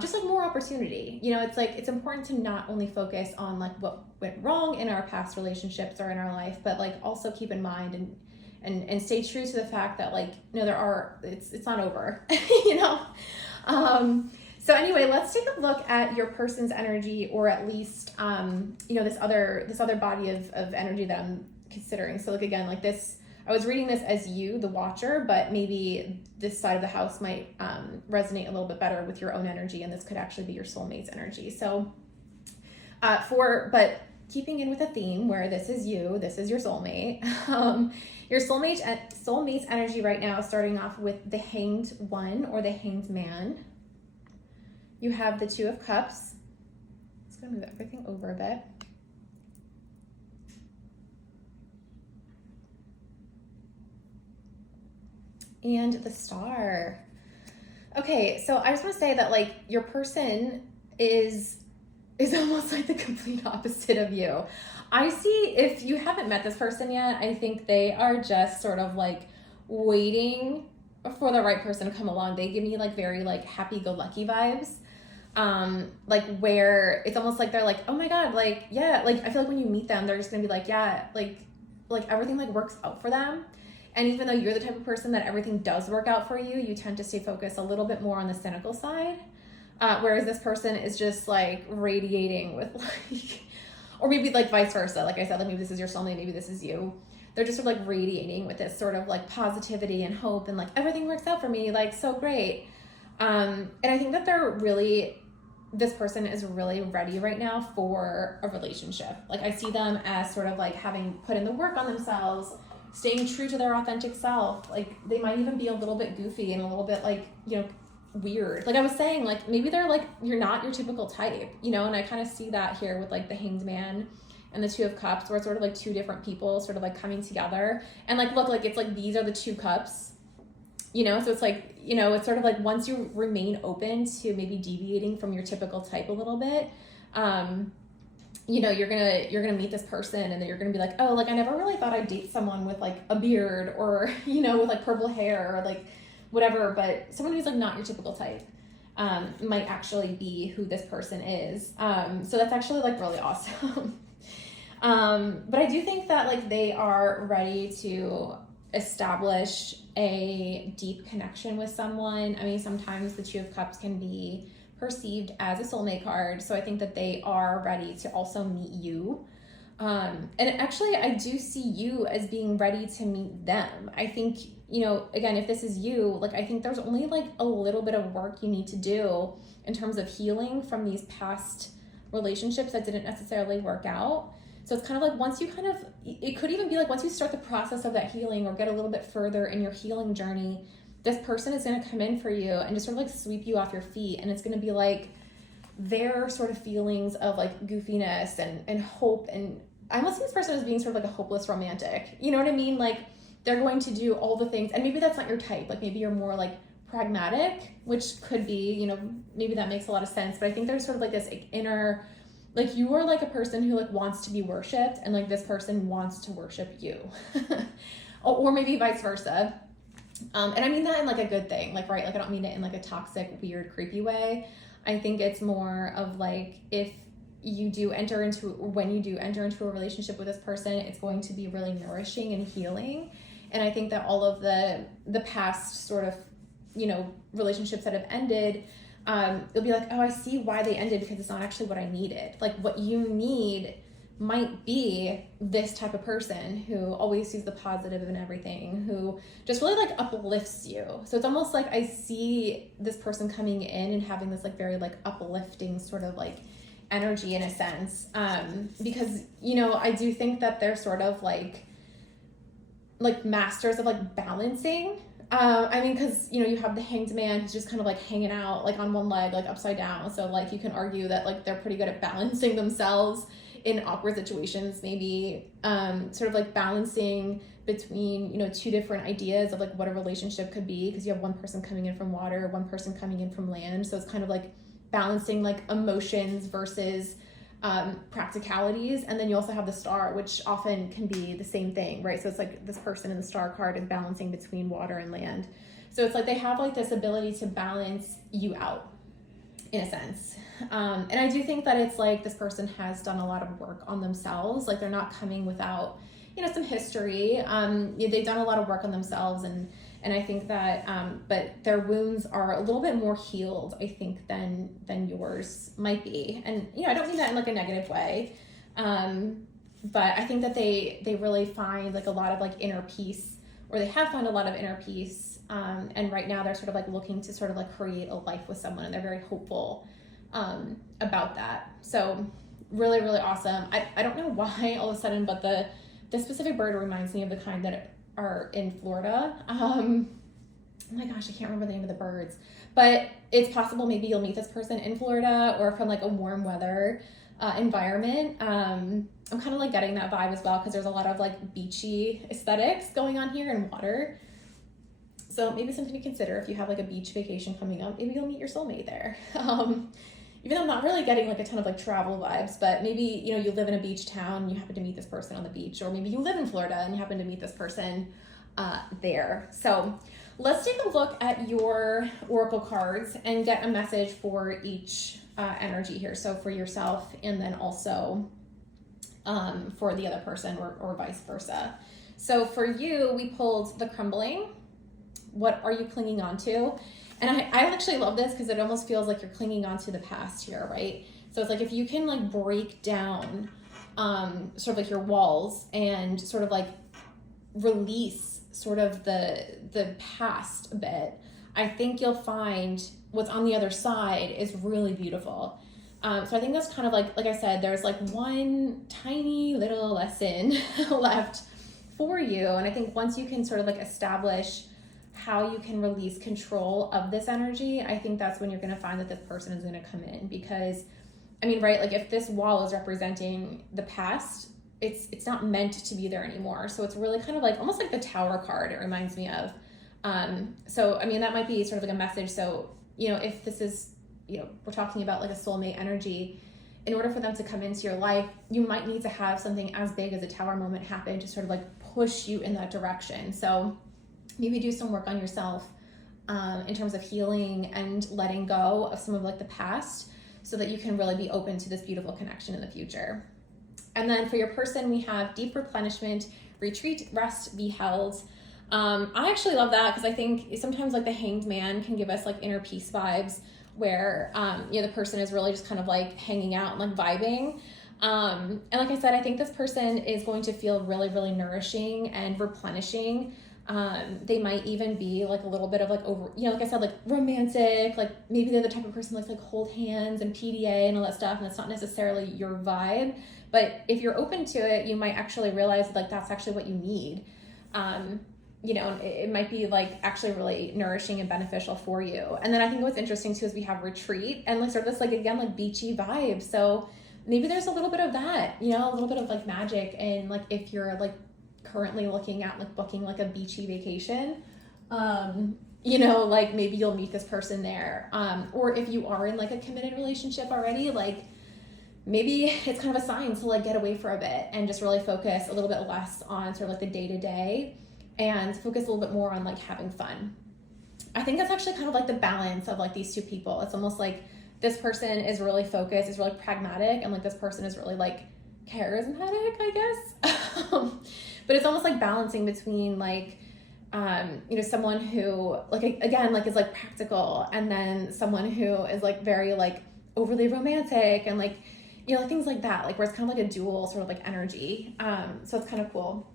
just like more opportunity. It's like, it's important to not only focus on like what went wrong in our past relationships or in our life, but like also keep in mind and stay true to the fact that like, it's not over, So anyway, let's take a look at your person's energy, or at least, this other body of energy that I'm considering. So like, again, like this, I was reading this as you, the watcher, but maybe this side of the house might resonate a little bit better with your own energy, and this could actually be your soulmate's energy. So but keeping in with a theme where this is you, this is your soulmate. Your soulmate's energy right now, starting off with the Hanged One or the Hanged Man. You have the Two of Cups. It's going to move everything over a bit. And the Star. Okay, so I just want to say that like your person is almost like the complete opposite of you. I see, if you haven't met this person yet, I think they are just sort of like waiting for the right person to come along. They give me like very like happy-go-lucky vibes. Like where it's almost like they're like, oh my God, like, yeah, like I feel like when you meet them, they're just gonna be like, yeah, like everything like works out for them. And even though you're the type of person that everything does work out for you, you tend to stay focused a little bit more on the cynical side. Whereas this person is just like radiating with like, or maybe like vice versa. Like I said, like maybe this is your soulmate, maybe this is you. They're just sort of like radiating with this sort of like positivity and hope and like everything works out for me, like so great. And I think that this person is really ready right now for a relationship. Like I see them as sort of like having put in the work on themselves, staying true to their authentic self. Like they might even be a little bit goofy and a little bit like, weird. Like I was saying, like maybe they're like, you're not your typical type, and I kind of see that here with like the Hanged Man and the Two of Cups, where it's sort of like two different people sort of like coming together. And like, look, like it's like these are the two cups, so it's like, it's sort of like once you remain open to maybe deviating from your typical type a little bit, you're gonna meet this person and then you're gonna be like, oh, like I never really thought I'd date someone with like a beard or, with like purple hair or like whatever, but someone who's like not your typical type might actually be who this person is. So that's actually like really awesome. But I do think that like they are ready to establish a deep connection with someone. I mean, sometimes the Two of Cups can be perceived as a soulmate card. So I think that they are ready to also meet you. And actually, I do see you as being ready to meet them. I think, again, if this is you, like, I think there's only like a little bit of work you need to do in terms of healing from these past relationships that didn't necessarily work out. So it's kind of like once you it could even be like once you start the process of that healing or get a little bit further in your healing journey, this person is going to come in for you and just sort of like sweep you off your feet. And it's going to be like their sort of feelings of like goofiness and hope. And I almost see this person as being sort of like a hopeless romantic. You know what I mean? Like they're going to do all the things, and maybe that's not your type. Like maybe you're more like pragmatic, which could be, maybe that makes a lot of sense. But I think there's sort of like this inner, like you are like a person who like wants to be worshipped, and like this person wants to worship you. Or maybe vice versa. And I mean that in like a good thing, like, right? Like I don't mean it in like a toxic, weird, creepy way. I think it's more of like, when you do enter into a relationship with this person, it's going to be really nourishing and healing. And I think that all of the past sort of, relationships that have ended, you'll be like, oh, I see why they ended, because it's not actually what I needed. Like what you need might be this type of person who always sees the positive in everything, who just really like uplifts you. So it's almost like I see this person coming in and having this like very like uplifting sort of like energy in a sense. Because, I do think that they're sort of like masters of like balancing. I mean, because, you have the Hanged Man who's just kind of like hanging out like on one leg, like upside down. So like you can argue that like they're pretty good at balancing themselves in awkward situations, maybe sort of like balancing between, two different ideas of like what a relationship could be, because you have one person coming in from water, one person coming in from land. So it's kind of like balancing like emotions versus practicalities. And then you also have the Star, which often can be the same thing, right? So it's like this person in the Star card is balancing between water and land. So it's like they have like this ability to balance you out in a sense. And I do think that it's like this person has done a lot of work on themselves. Like they're not coming without, some history. They've done a lot of work on themselves, and I think that, but their wounds are a little bit more healed, I think, than yours might be. And, I don't mean that in like a negative way. But I think that they really find like a lot of like inner peace, or they have found a lot of inner peace. And right now they're sort of like looking to sort of like create a life with someone, and they're very hopeful about that. So really, really awesome. I don't know why all of a sudden, but the specific bird reminds me of the kind that are in Florida. Oh my gosh, I can't remember the name of the birds, but it's possible maybe you'll meet this person in Florida or from like a warm weather environment. I'm kind of like getting that vibe as well, because there's a lot of like beachy aesthetics going on here and water. So maybe something to consider if you have like a beach vacation coming up. Maybe you'll meet your soulmate there. Even though I'm not really getting like a ton of like travel vibes, but maybe, you live in a beach town and you happen to meet this person on the beach, or maybe you live in Florida and you happen to meet this person there. So let's take a look at your oracle cards and get a message for each energy here. So for yourself, and then also for the other person, or vice versa. So for you, we pulled the crumbling. What are you clinging on to? And I actually love this because it almost feels like you're clinging on to the past here, right? So it's like if you can like break down sort of like your walls and sort of like release sort of the past a bit, I think you'll find what's on the other side is really beautiful. So I think that's kind of like I said, there's like one tiny little lesson left for you. And I think once you can sort of like establish how you can release control of this energy, I think that's when you're going to find that this person is going to come in. Because I mean, right, like if this wall is representing the past, it's not meant to be there anymore. So it's really kind of like almost like the Tower card, it reminds me of. So I mean, that might be sort of like a message. So, you know, if this is, you know, we're talking about like a soulmate energy, in order for them to come into your life, you might need to have something as big as a Tower moment happen to sort of like push you in that direction. So maybe do some work on yourself in terms of healing and letting go of some of like the past so that you can really be open to this beautiful connection in the future. And then for your person, we have deep replenishment, retreat, rest, be held. I actually love that because I think sometimes like the Hanged Man can give us like inner peace vibes where, you know, the person is really just kind of like hanging out and like vibing. And like I said, I think this person is going to feel really, really nourishing and replenishing. They might even be like a little bit of like over, you know, like I said, like romantic, like maybe they're the type of person that's like hold hands and PDA and all that stuff. And that's not necessarily your vibe, but if you're open to it, you might actually realize like that's actually what you need. You know, it might be like actually really nourishing and beneficial for you. And then I think what's interesting too is we have retreat and like sort of this like, again, like beachy vibe. So maybe there's a little bit of that, you know, a little bit of like magic. And like, if you're like currently looking at like booking like a beachy vacation, you know, like maybe you'll meet this person there. Or if you are in like a committed relationship already, like maybe it's kind of a sign to like get away for a bit and just really focus a little bit less on sort of like the day-to-day and focus a little bit more on like having fun. I think that's actually kind of like the balance of like these two people. It's almost like this person is really focused, is really pragmatic, and like this person is really like charismatic, I guess. But it's almost like balancing between like, you know, someone who like, again, like is like practical, and then someone who is like very like overly romantic and like, you know, things like that, like where it's kind of like a dual sort of like energy. So it's kind of cool.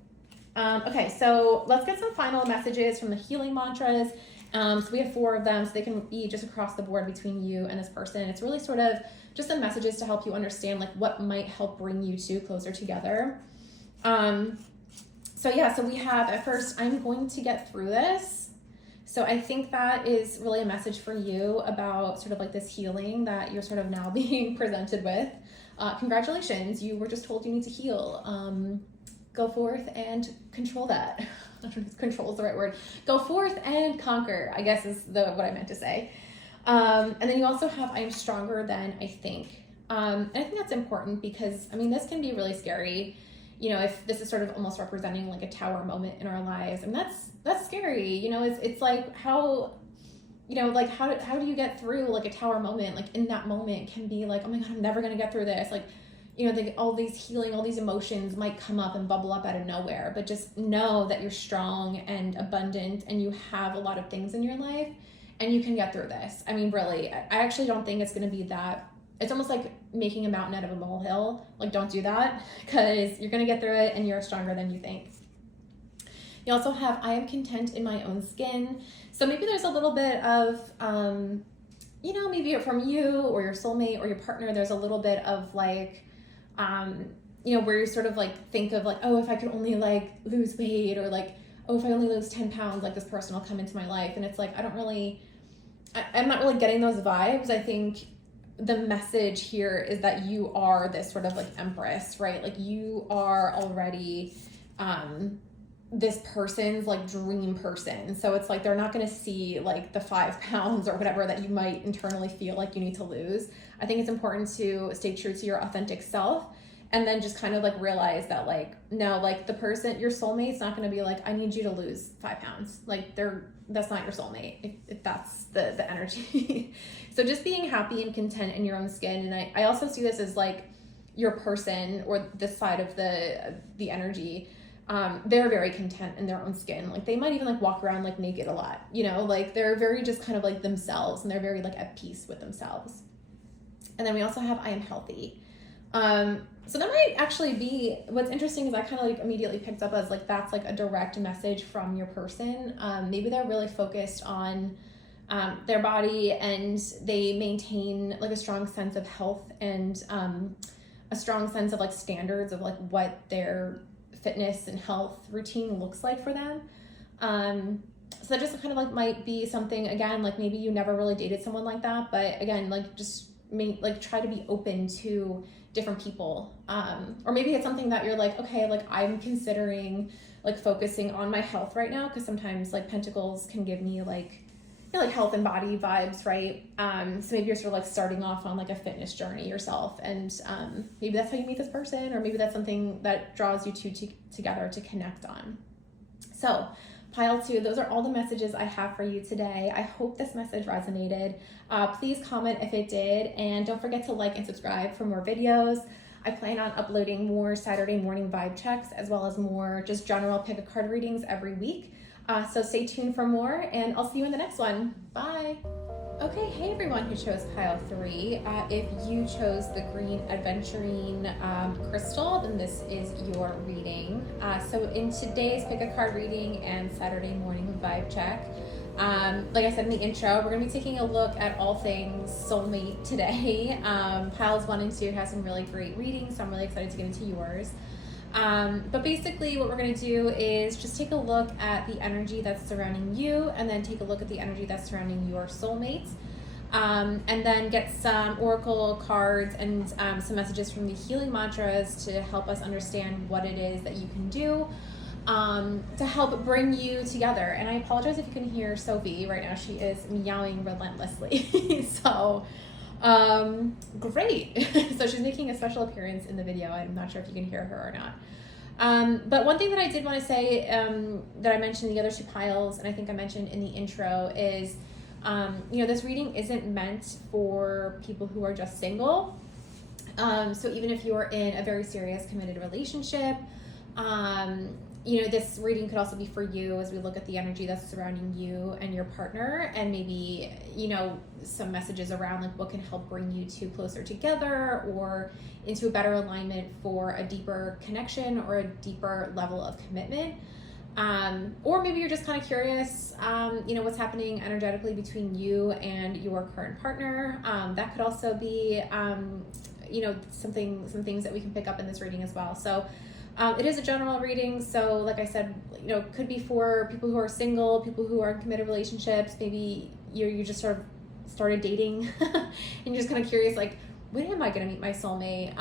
Okay, so let's get some final messages from the healing mantras. So we have 4 of them, so they can be just across the board between you and this person. It's really sort of just some messages to help you understand like what might help bring you two closer together. So yeah, so we have at first, I'm going to get through this. So I think that is really a message for you about sort of like this healing that you're sort of now being presented with. Congratulations, you were just told you need to heal. Go forth and control that. I don't know if control is the right word. Go forth and conquer, I guess is what I meant to say. And then you also have, I am stronger than I think. And I think that's important because, I mean, this can be really scary. You know, if this is sort of almost representing like a Tower moment in our lives, and that's scary. You know, it's like how, you know, like how do you get through like a Tower moment? Like in that moment can be like, oh my God, I'm never going to get through this. Like, you know, all these healing, all these emotions might come up and bubble up out of nowhere, but just know that you're strong and abundant and you have a lot of things in your life and you can get through this. I mean, really, I actually don't think it's going to be that. It's almost like making a mountain out of a molehill. Like, don't do that because you're going to get through it and you're stronger than you think. You also have, I am content in my own skin. So maybe there's a little bit of, you know, maybe from you or your soulmate or your partner, there's a little bit of like, you know, where you sort of like think of like, oh, if I could only like lose weight, or like, oh, if I only lose 10 pounds, like this person will come into my life. And it's like, I'm not really getting those vibes. I think the message here is that you are this sort of like empress, right? Like you are already, this person's like dream person. So it's like, they're not going to see like the 5 pounds or whatever that you might internally feel like you need to lose. I think it's important to stay true to your authentic self and then just kind of like realize that like, no, like the person, your soulmate's not going to be like, I need you to lose 5 pounds. Like that's not your soulmate if that's the energy. So just being happy and content in your own skin. And I also see this as like your person or this side of the energy. they're very content in their own skin. Like they might even like walk around like naked a lot, you know, like they're very just kind of like themselves, and they're very like at peace with themselves. And then we also have I am healthy. So that might actually be, what's interesting is I kind of like immediately picked up as like that's like a direct message from your person. Maybe they're really focused on their body, and they maintain like a strong sense of health and a strong sense of like standards of like what their fitness and health routine looks like for them. So that just kind of like might be something, again, like maybe you never really dated someone like that, but again, like just like try to be open to different people. Or maybe it's something that you're like, okay, like I'm considering like focusing on my health right now, because sometimes like pentacles can give me like, you know, like health and body vibes, right? So maybe you're sort of like starting off on like a fitness journey yourself, and maybe that's how you meet this person, or maybe that's something that draws you two together to connect on. So pile 2, those are all the messages I have for you today. I hope this message resonated. Please comment if it did, and don't forget to like and subscribe for more videos. I plan on uploading more Saturday morning vibe checks, as well as more just general pick a card readings every week. So stay tuned for more, and I'll see you in the next one. Bye. Okay, hey everyone who chose pile 3. If you chose the green aventurine crystal, then this is your reading. So in today's pick a card reading and Saturday morning vibe check, like I said in the intro, we're going to be taking a look at all things soulmate today. Piles 1 and 2 have some really great readings, so I'm really excited to get into yours. But basically what we're going to do is just take a look at the energy that's surrounding you, and then take a look at the energy that's surrounding your soulmates, and then get some oracle cards and some messages from the healing mantras to help us understand what it is that you can do to help bring you together. And I apologize if you can hear Sophie right now. She is meowing relentlessly. So great. So she's making a special appearance in the video. I'm not sure if you can hear her or not. But one thing that I did want to say, that I mentioned in the other 2 piles, and I think I mentioned in the intro, is, you know, this reading isn't meant for people who are just single. So even if you're in a very serious committed relationship, you know, this reading could also be for you as we look at the energy that's surrounding you and your partner, and maybe, you know, some messages around like what can help bring you two closer together or into a better alignment for a deeper connection or a deeper level of commitment. Or maybe you're just kind of curious, you know, what's happening energetically between you and your current partner. That could also be, you know, some things that we can pick up in this reading as well. So it is a general reading, so like I said, you know, could be for people who are single, people who are in committed relationships. Maybe you just sort of started dating and you're just kind of curious, like, when am I going to meet my soulmate?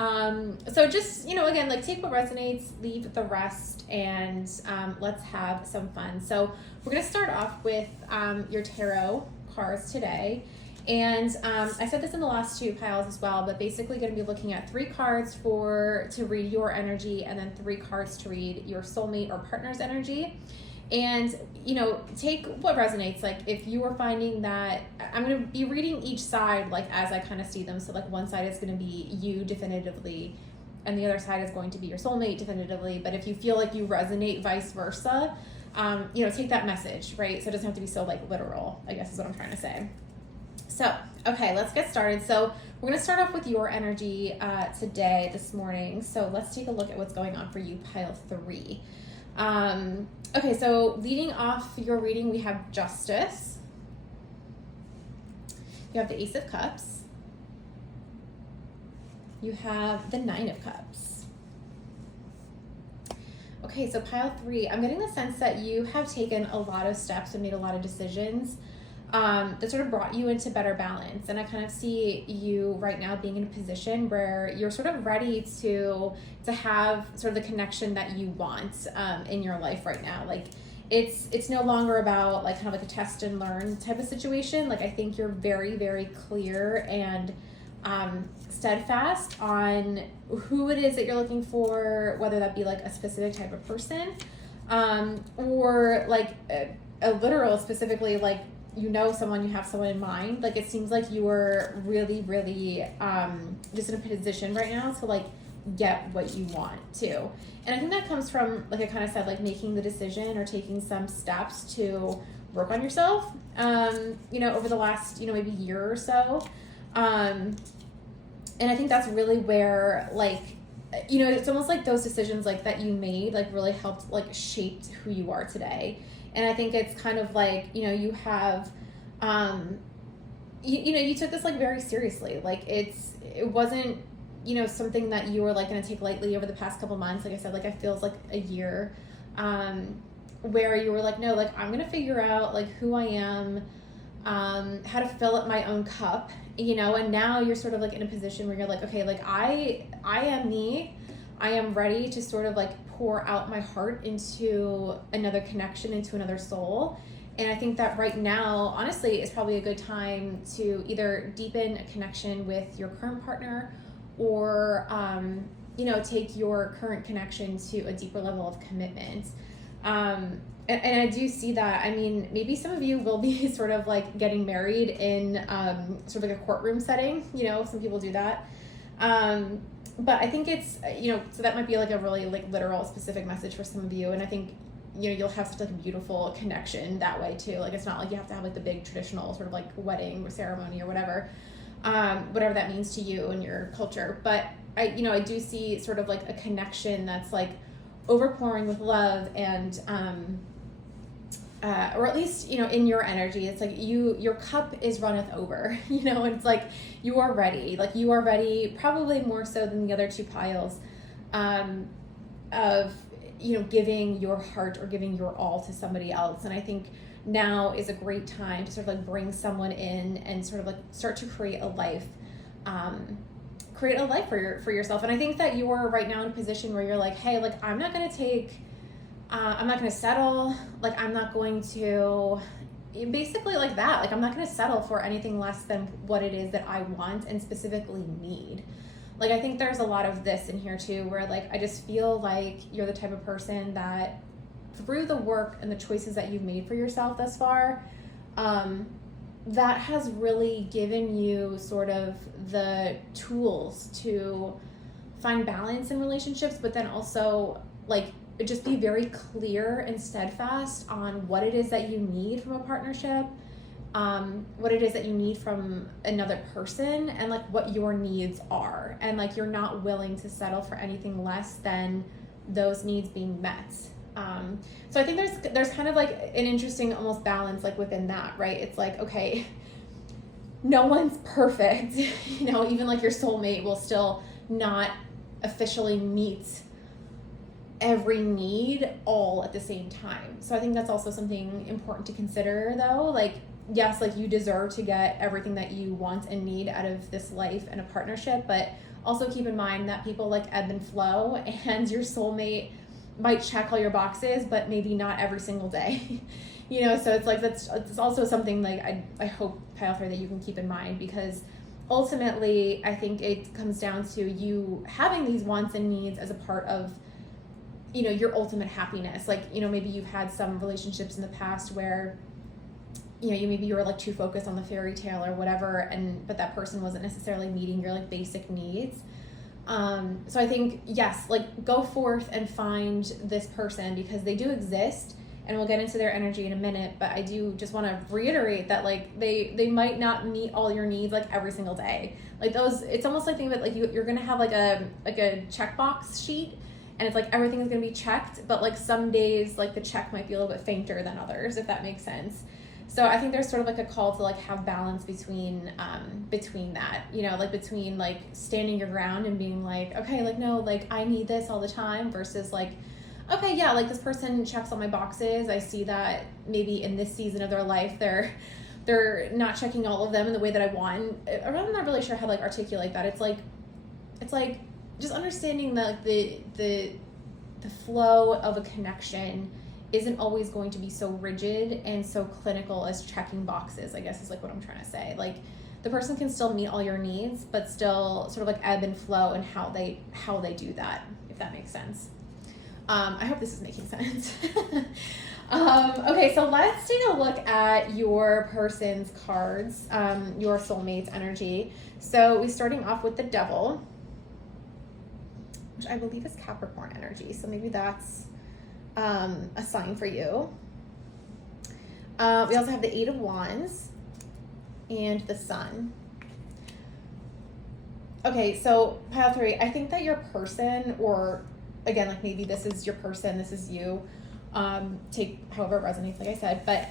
So just, you know, again, like take what resonates, leave the rest, and let's have some fun. So we're going to start off with your tarot cards today. And I said this in the last 2 piles as well, but basically going to be looking at 3 cards to read your energy, and then 3 cards to read your soulmate or partner's energy. And, you know, take what resonates. Like if you are finding that, I'm going to be reading each side like as I kind of see them. So like one side is going to be you definitively, and the other side is going to be your soulmate definitively. But if you feel like you resonate vice versa, you know, take that message, right? So it doesn't have to be so like literal, I guess is what I'm trying to say. So, okay, let's get started. So we're going to start off with your energy this morning. So let's take a look at what's going on for you, pile 3. Okay, so leading off your reading, we have Justice. You have the Ace of Cups. You have the 9 of Cups. Okay, so pile 3, I'm getting the sense that you have taken a lot of steps and made a lot of decisions that sort of brought you into better balance. And I kind of see you right now being in a position where you're sort of ready to have sort of the connection that you want in your life right now. Like it's no longer about like kind of like a test and learn type of situation. Like I think you're very, very clear and steadfast on who it is that you're looking for, whether that be like a specific type of person or like a literal specifically like, you know, someone, you have someone in mind. Like it seems like you are really, really just in a position right now to like get what you want too. And I think that comes from, like I kind of said, like making the decision or taking some steps to work on yourself, over the last, maybe year or so. And I think that's really where, like, it's almost like those decisions like that you made, like really helped like shaped who you are today. And I think it's kind of like, you have, you took this like very seriously. Like it wasn't, something that you were like going to take lightly over the past couple months. Like I said, like it feels like a year, where you were like, no, like I'm going to figure out like who I am, how to fill up my own cup, and now you're sort of like in a position where you're like, okay, like I am me. I am ready to sort of like pour out my heart into another connection, into another soul. And I think that right now, honestly, is probably a good time to either deepen a connection with your current partner or, take your current connection to a deeper level of commitment. And I do see that. I mean, maybe some of you will be sort of like getting married in sort of like a courtroom setting. Some people do that. But I think it's, so that might be like a really like literal specific message for some of you. And I think, you'll have such like a beautiful connection that way too. Like it's not like you have to have like the big traditional sort of like wedding or ceremony or whatever that means to you and your culture. But I do see sort of like a connection that's like overpouring with love and, or at least, in your energy, it's like your cup is runneth over, and it's like, you are ready, probably more so than the other two piles, of, giving your heart or giving your all to somebody else. And I think now is a great time to sort of like bring someone in and sort of like start to create a life for yourself. And I think that you are right now in a position where you're like, hey, like, I'm not going to settle. Like, I'm not going to basically like that. Like, I'm not going to settle for anything less than what it is that I want and specifically need. Like, I think there's a lot of this in here too, where like, I just feel like you're the type of person that through the work and the choices that you've made for yourself thus far, that has really given you sort of the tools to find balance in relationships, but then also like just be very clear and steadfast on what it is that you need from a partnership, what it is that you need from another person, and like what your needs are. And like you're not willing to settle for anything less than those needs being met. So I think there's kind of like an interesting almost balance like within that, right? It's like, okay, no one's perfect, even like your soulmate will still not officially meet every need all at the same time. So I think that's also something important to consider though. Like, yes, like you deserve to get everything that you want and need out of this life and a partnership, but also keep in mind that people like ebb and flow, and your soulmate might check all your boxes, but maybe not every single day. So it's like, it's also something like I hope, Pile 3, that you can keep in mind, because ultimately I think it comes down to you having these wants and needs as a part of, your ultimate happiness. Like, maybe you've had some relationships in the past where, maybe you were like too focused on the fairy tale or whatever, but that person wasn't necessarily meeting your like basic needs. So I think, yes, like go forth and find this person, because they do exist, and we'll get into their energy in a minute. But I do just want to reiterate that like they might not meet all your needs like every single day. Like those, it's almost like think of it like you're gonna have like a checkbox sheet, and it's like everything is gonna be checked, but like some days like the check might be a little bit fainter than others, if that makes sense. So I think there's sort of like a call to like have balance between that, like between like standing your ground and being like, okay, like, no, like I need this all the time, versus like, okay, yeah, like this person checks all my boxes. I see that maybe in this season of their life, they're not checking all of them in the way that I want. I'm not really sure how to like articulate that. It's like just understanding that the flow of a connection isn't always going to be so rigid and so clinical as checking boxes, I guess is like what I'm trying to say. Like the person can still meet all your needs, but still sort of like ebb and flow in how they do that, if that makes sense. I hope this is making sense. Okay, so let's take a look at your person's cards, your soulmate's energy. So we're starting off with the Devil. which I believe is Capricorn energy. So maybe that's a sign for you. We also have the Eight of Wands and the Sun. Okay, so pile 3, I think that your person, or again, like maybe this is your person, this is you, take however it resonates, like I said, but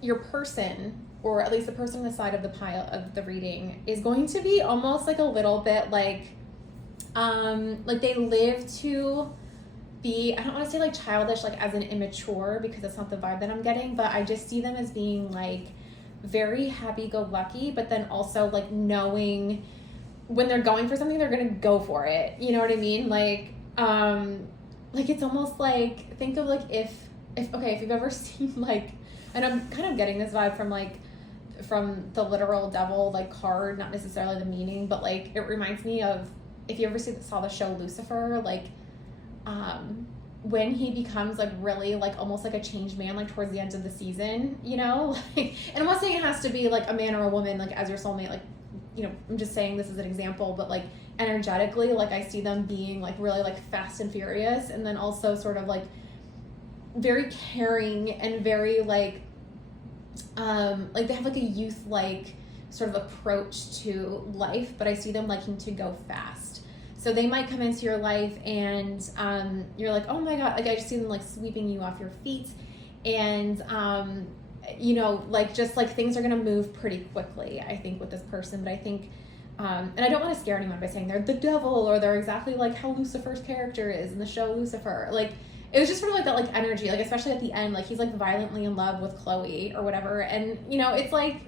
your person, or at least the person on the side of the pile of the reading, is going to be almost like a little bit like they live to be, I don't want to say like childish, like as an immature, because that's not the vibe that I'm getting, but I just see them as being like very happy-go-lucky, but then also like knowing when they're going for something, they're gonna go for it. You know what I mean? Like it's almost like, think of like if you've ever seen like, and I'm kind of getting this vibe from the literal devil like card, not necessarily the meaning, but like it reminds me of, if you ever saw the show Lucifer, like when he becomes like really like almost like a changed man, like towards the end of the season, you know, like, and I'm not saying it has to be like a man or a woman like as your soulmate, like, you know, I'm just saying this as an example, but like energetically, like I see them being like really like fast and furious, and then also sort of like very caring and very like they have like a youth like sort of approach to life, but I see them liking to go fast. So they might come into your life and you're like, oh my God, like I just see them like sweeping you off your feet, and you know, like just like things are gonna move pretty quickly, I think, with this person. But I think and I don't want to scare anyone by saying they're the devil or they're exactly like how Lucifer's character is in the show Lucifer. Like it was just sort of like that like energy, like especially at the end, like he's like violently in love with Chloe or whatever, and you know, it's like,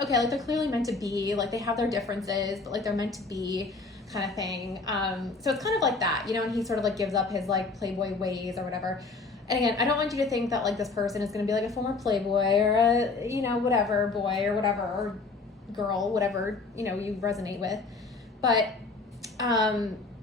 okay, like they're clearly meant to be, like they have their differences, but like they're meant to be, kind of thing. So it's kind of like that, you know, and he sort of like gives up his like playboy ways or whatever. And again, I don't want you to think that like this person is going to be like a former playboy or a, you know, whatever boy or whatever, or girl, whatever, you know, you resonate with. But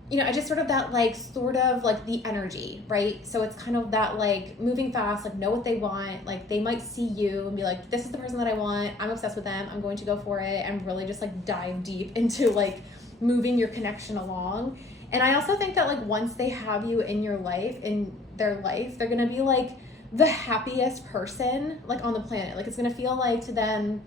you know, I just sort of that like sort of like the energy, right? So it's kind of that like moving fast, like know what they want, like they might see you and be like, this is the person that I want, I'm obsessed with them, I'm going to go for it, and really just like dive deep into like moving your connection along. And I also think that like once they have you in your life, in their life, they're gonna be like the happiest person like on the planet. Like it's gonna feel like to them,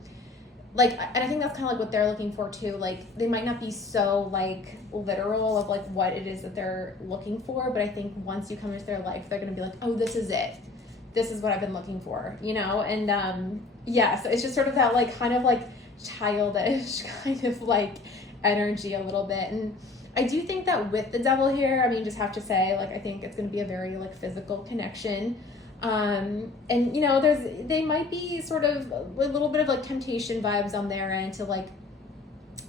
like, and I think that's kind of like what they're looking for too. Like they might not be so like literal of like what it is that they're looking for, but I think once you come into their life, they're gonna be like, oh, this is it, this is what I've been looking for, you know. And yeah, so it's just sort of that like kind of like childish kind of like energy a little bit. And I do think that with the devil here, I mean, just have to say, like, I think it's going to be a very like physical connection. And you know, they might be sort of a little bit of like temptation vibes on their end to like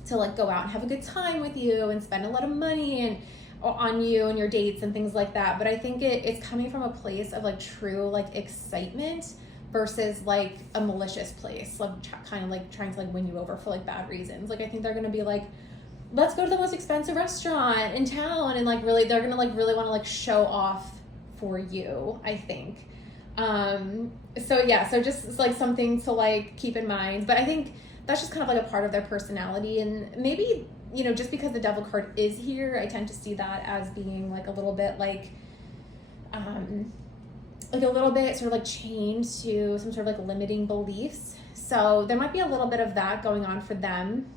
go out and have a good time with you and spend a lot of money and on you and your dates and things like that. But I think it's coming from a place of like true like excitement versus like a malicious place, like kind of like trying to like win you over for like bad reasons. Like I think they're going to be like, let's go to the most expensive restaurant in town, and like really they're gonna like really want to like show off for you, I think. So yeah, so just it's like something to like keep in mind. But I think that's just kind of like a part of their personality, and maybe, you know, just because the devil card is here, I tend to see that as being like a little bit like a little bit sort of like chained to some sort of like limiting beliefs. So there might be a little bit of that going on for them.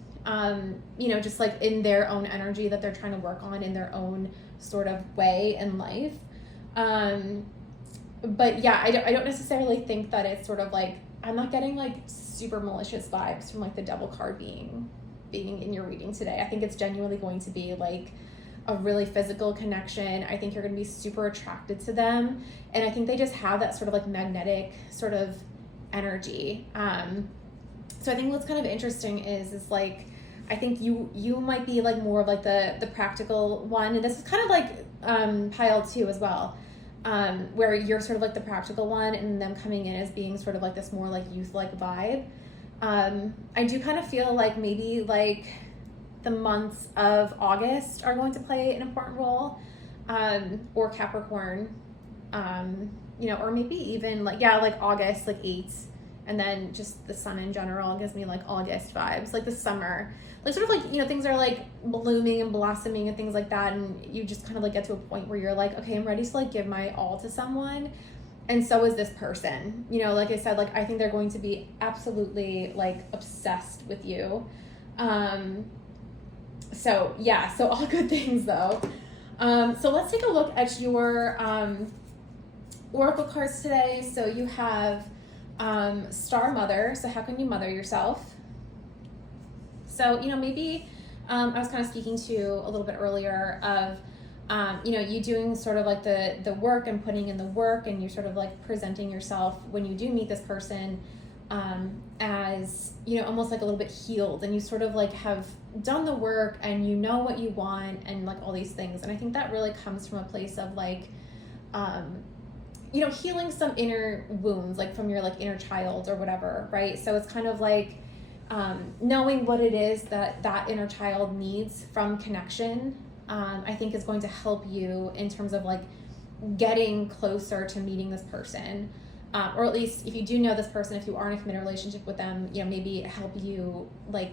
You know, just like in their own energy that they're trying to work on in their own sort of way in life. But yeah, I don't necessarily think that it's sort of like, I'm not getting like super malicious vibes from like the devil card being in your reading today. I think it's genuinely going to be like a really physical connection. I think you're going to be super attracted to them. And I think they just have that sort of like magnetic sort of energy. So I think what's kind of interesting is like, I think you might be like more of like the practical one, and this is kind of like pile 2 as well, where you're sort of like the practical one, and them coming in as being sort of like this more like youth-like vibe. I do kind of feel like maybe like the months of August are going to play an important role, or Capricorn, you know, or maybe even like, yeah, like August, like 8th And then just the sun in general gives me like August vibes, like the summer, like sort of like, you know, things are like blooming and blossoming and things like that. And you just kind of like get to a point where you're like, okay, I'm ready to like give my all to someone. And so is this person, you know, like I said, like, I think they're going to be absolutely like obsessed with you. So yeah, so all good things though. So let's take a look at your oracle cards today. So you have Star Mother. So how can you mother yourself? So, you know, maybe I was kind of speaking to a little bit earlier of, you know, you doing sort of like the work and putting in the work, and you're sort of like presenting yourself when you do meet this person as, you know, almost like a little bit healed, and you sort of like have done the work and you know what you want and like all these things. And I think that really comes from a place of like, you know, healing some inner wounds, like from your like inner child or whatever, right? So it's kind of like knowing what it is that that inner child needs from connection, I think is going to help you in terms of like getting closer to meeting this person. Or at least if you do know this person, if you are in a committed relationship with them, you know, maybe help you like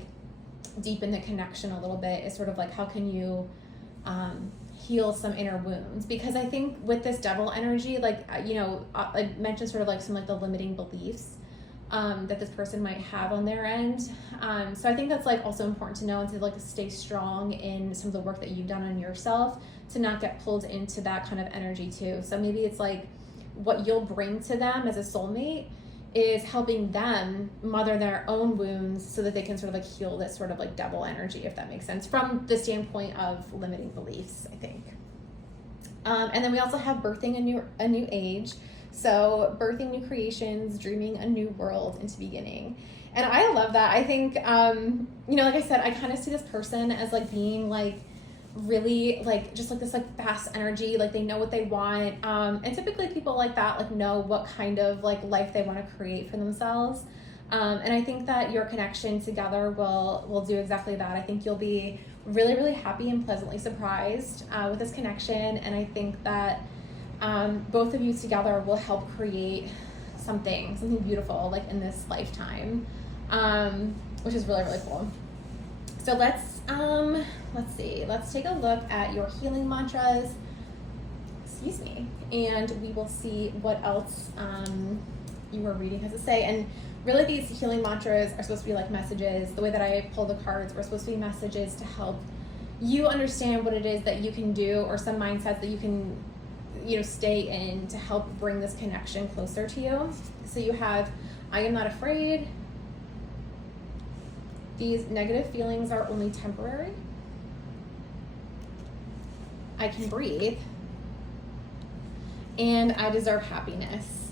deepen the connection a little bit, is sort of like, how can you heal some inner wounds? Because I think with this devil energy, like, you know, I mentioned sort of like some like the limiting beliefs that this person might have on their end. So I think that's like also important to know, and to like stay strong in some of the work that you've done on yourself, to not get pulled into that kind of energy too. So maybe it's like what you'll bring to them as a soulmate is helping them mother their own wounds so that they can sort of like heal this sort of like devil energy, if that makes sense, from the standpoint of limiting beliefs, I think. And then we also have birthing a new age. So birthing new creations, dreaming a new world into beginning. And I love that. I think, you know, like I said, I kind of see this person as like being like really like just like this like fast energy, like they know what they want. And typically people like that like know what kind of like life they want to create for themselves. And I think that your connection together will do exactly that. I think you'll be really, really happy and pleasantly surprised with this connection. And I think that both of you together will help create something beautiful like in this lifetime, which is really, really cool. So let's see, let's take a look at your healing mantras, excuse me, and we will see what else your reading has to say. And really these healing mantras are supposed to be like messages. The way that I pull the cards are supposed to be messages to help you understand what it is that you can do, or some mindsets that you can, you know, stay in to help bring this connection closer to you. So you have, I am not afraid. These negative feelings are only temporary. I can breathe. And I deserve happiness.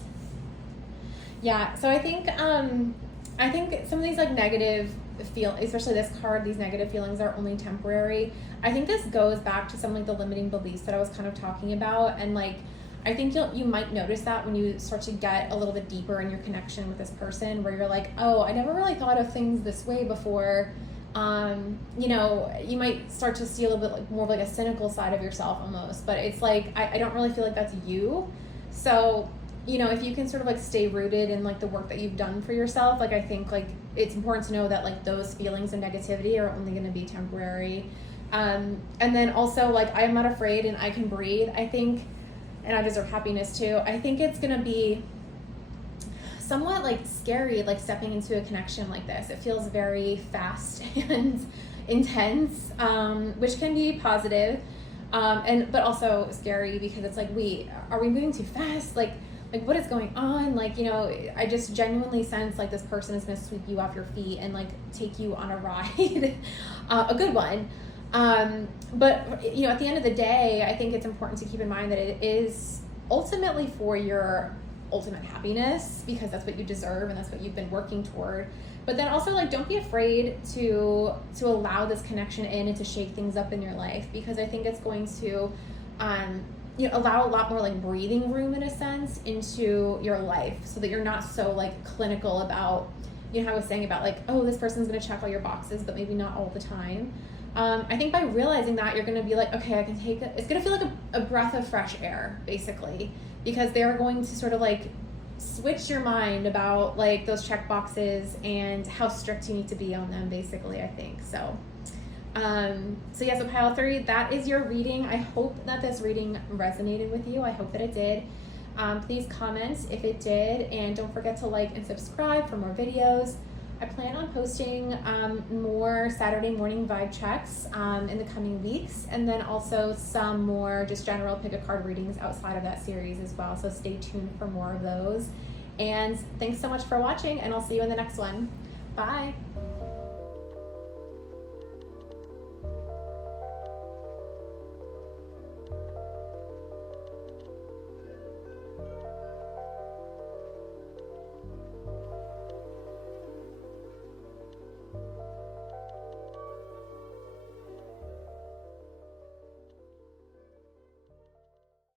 Yeah, so I think some of these like negative especially this card, these negative feelings are only temporary. I think this goes back to some like the limiting beliefs that I was kind of talking about. And like, I think you might notice that when you start to get a little bit deeper in your connection with this person, where you're like, oh, I never really thought of things this way before. You know, you might start to see a little bit like more of like a cynical side of yourself almost, but it's like, I don't really feel like that's you. So, you know, if you can sort of like stay rooted in like the work that you've done for yourself, like I think like it's important to know that like those feelings and negativity are only going to be temporary. And then also like, I am not afraid and I can breathe, I think, and I deserve happiness too. I think it's going to be somewhat like scary, like stepping into a connection like this. It feels very fast and intense, which can be positive, but also scary because it's like, wait, are we moving too fast? Like what is going on? Like, you know, I just genuinely sense like this person is going to sweep you off your feet and like take you on a ride, a good one. But you know, at the end of the day, I think it's important to keep in mind that it is ultimately for your ultimate happiness, because that's what you deserve and that's what you've been working toward. But then also like, don't be afraid to allow this connection in and to shake things up in your life, because I think it's going to, you know, allow a lot more like breathing room in a sense into your life, so that you're not so like clinical about, you know, how I was saying about like, oh, this person's going to check all your boxes, but maybe not all the time. I think by realizing that, you're going to be like, okay, I can take it. It's going to feel like a breath of fresh air, basically, because they're going to sort of like switch your mind about like those check boxes and how strict you need to be on them, basically, I think. So yeah, so pile 3, that is your reading. I hope that this reading resonated with you. I hope that it did. Please comment if it did, and don't forget to like and subscribe for more videos. I plan on posting more Saturday morning vibe checks in the coming weeks, and then also some more just general pick a card readings outside of that series as well. So stay tuned for more of those. And thanks so much for watching, and I'll see you in the next one. Bye.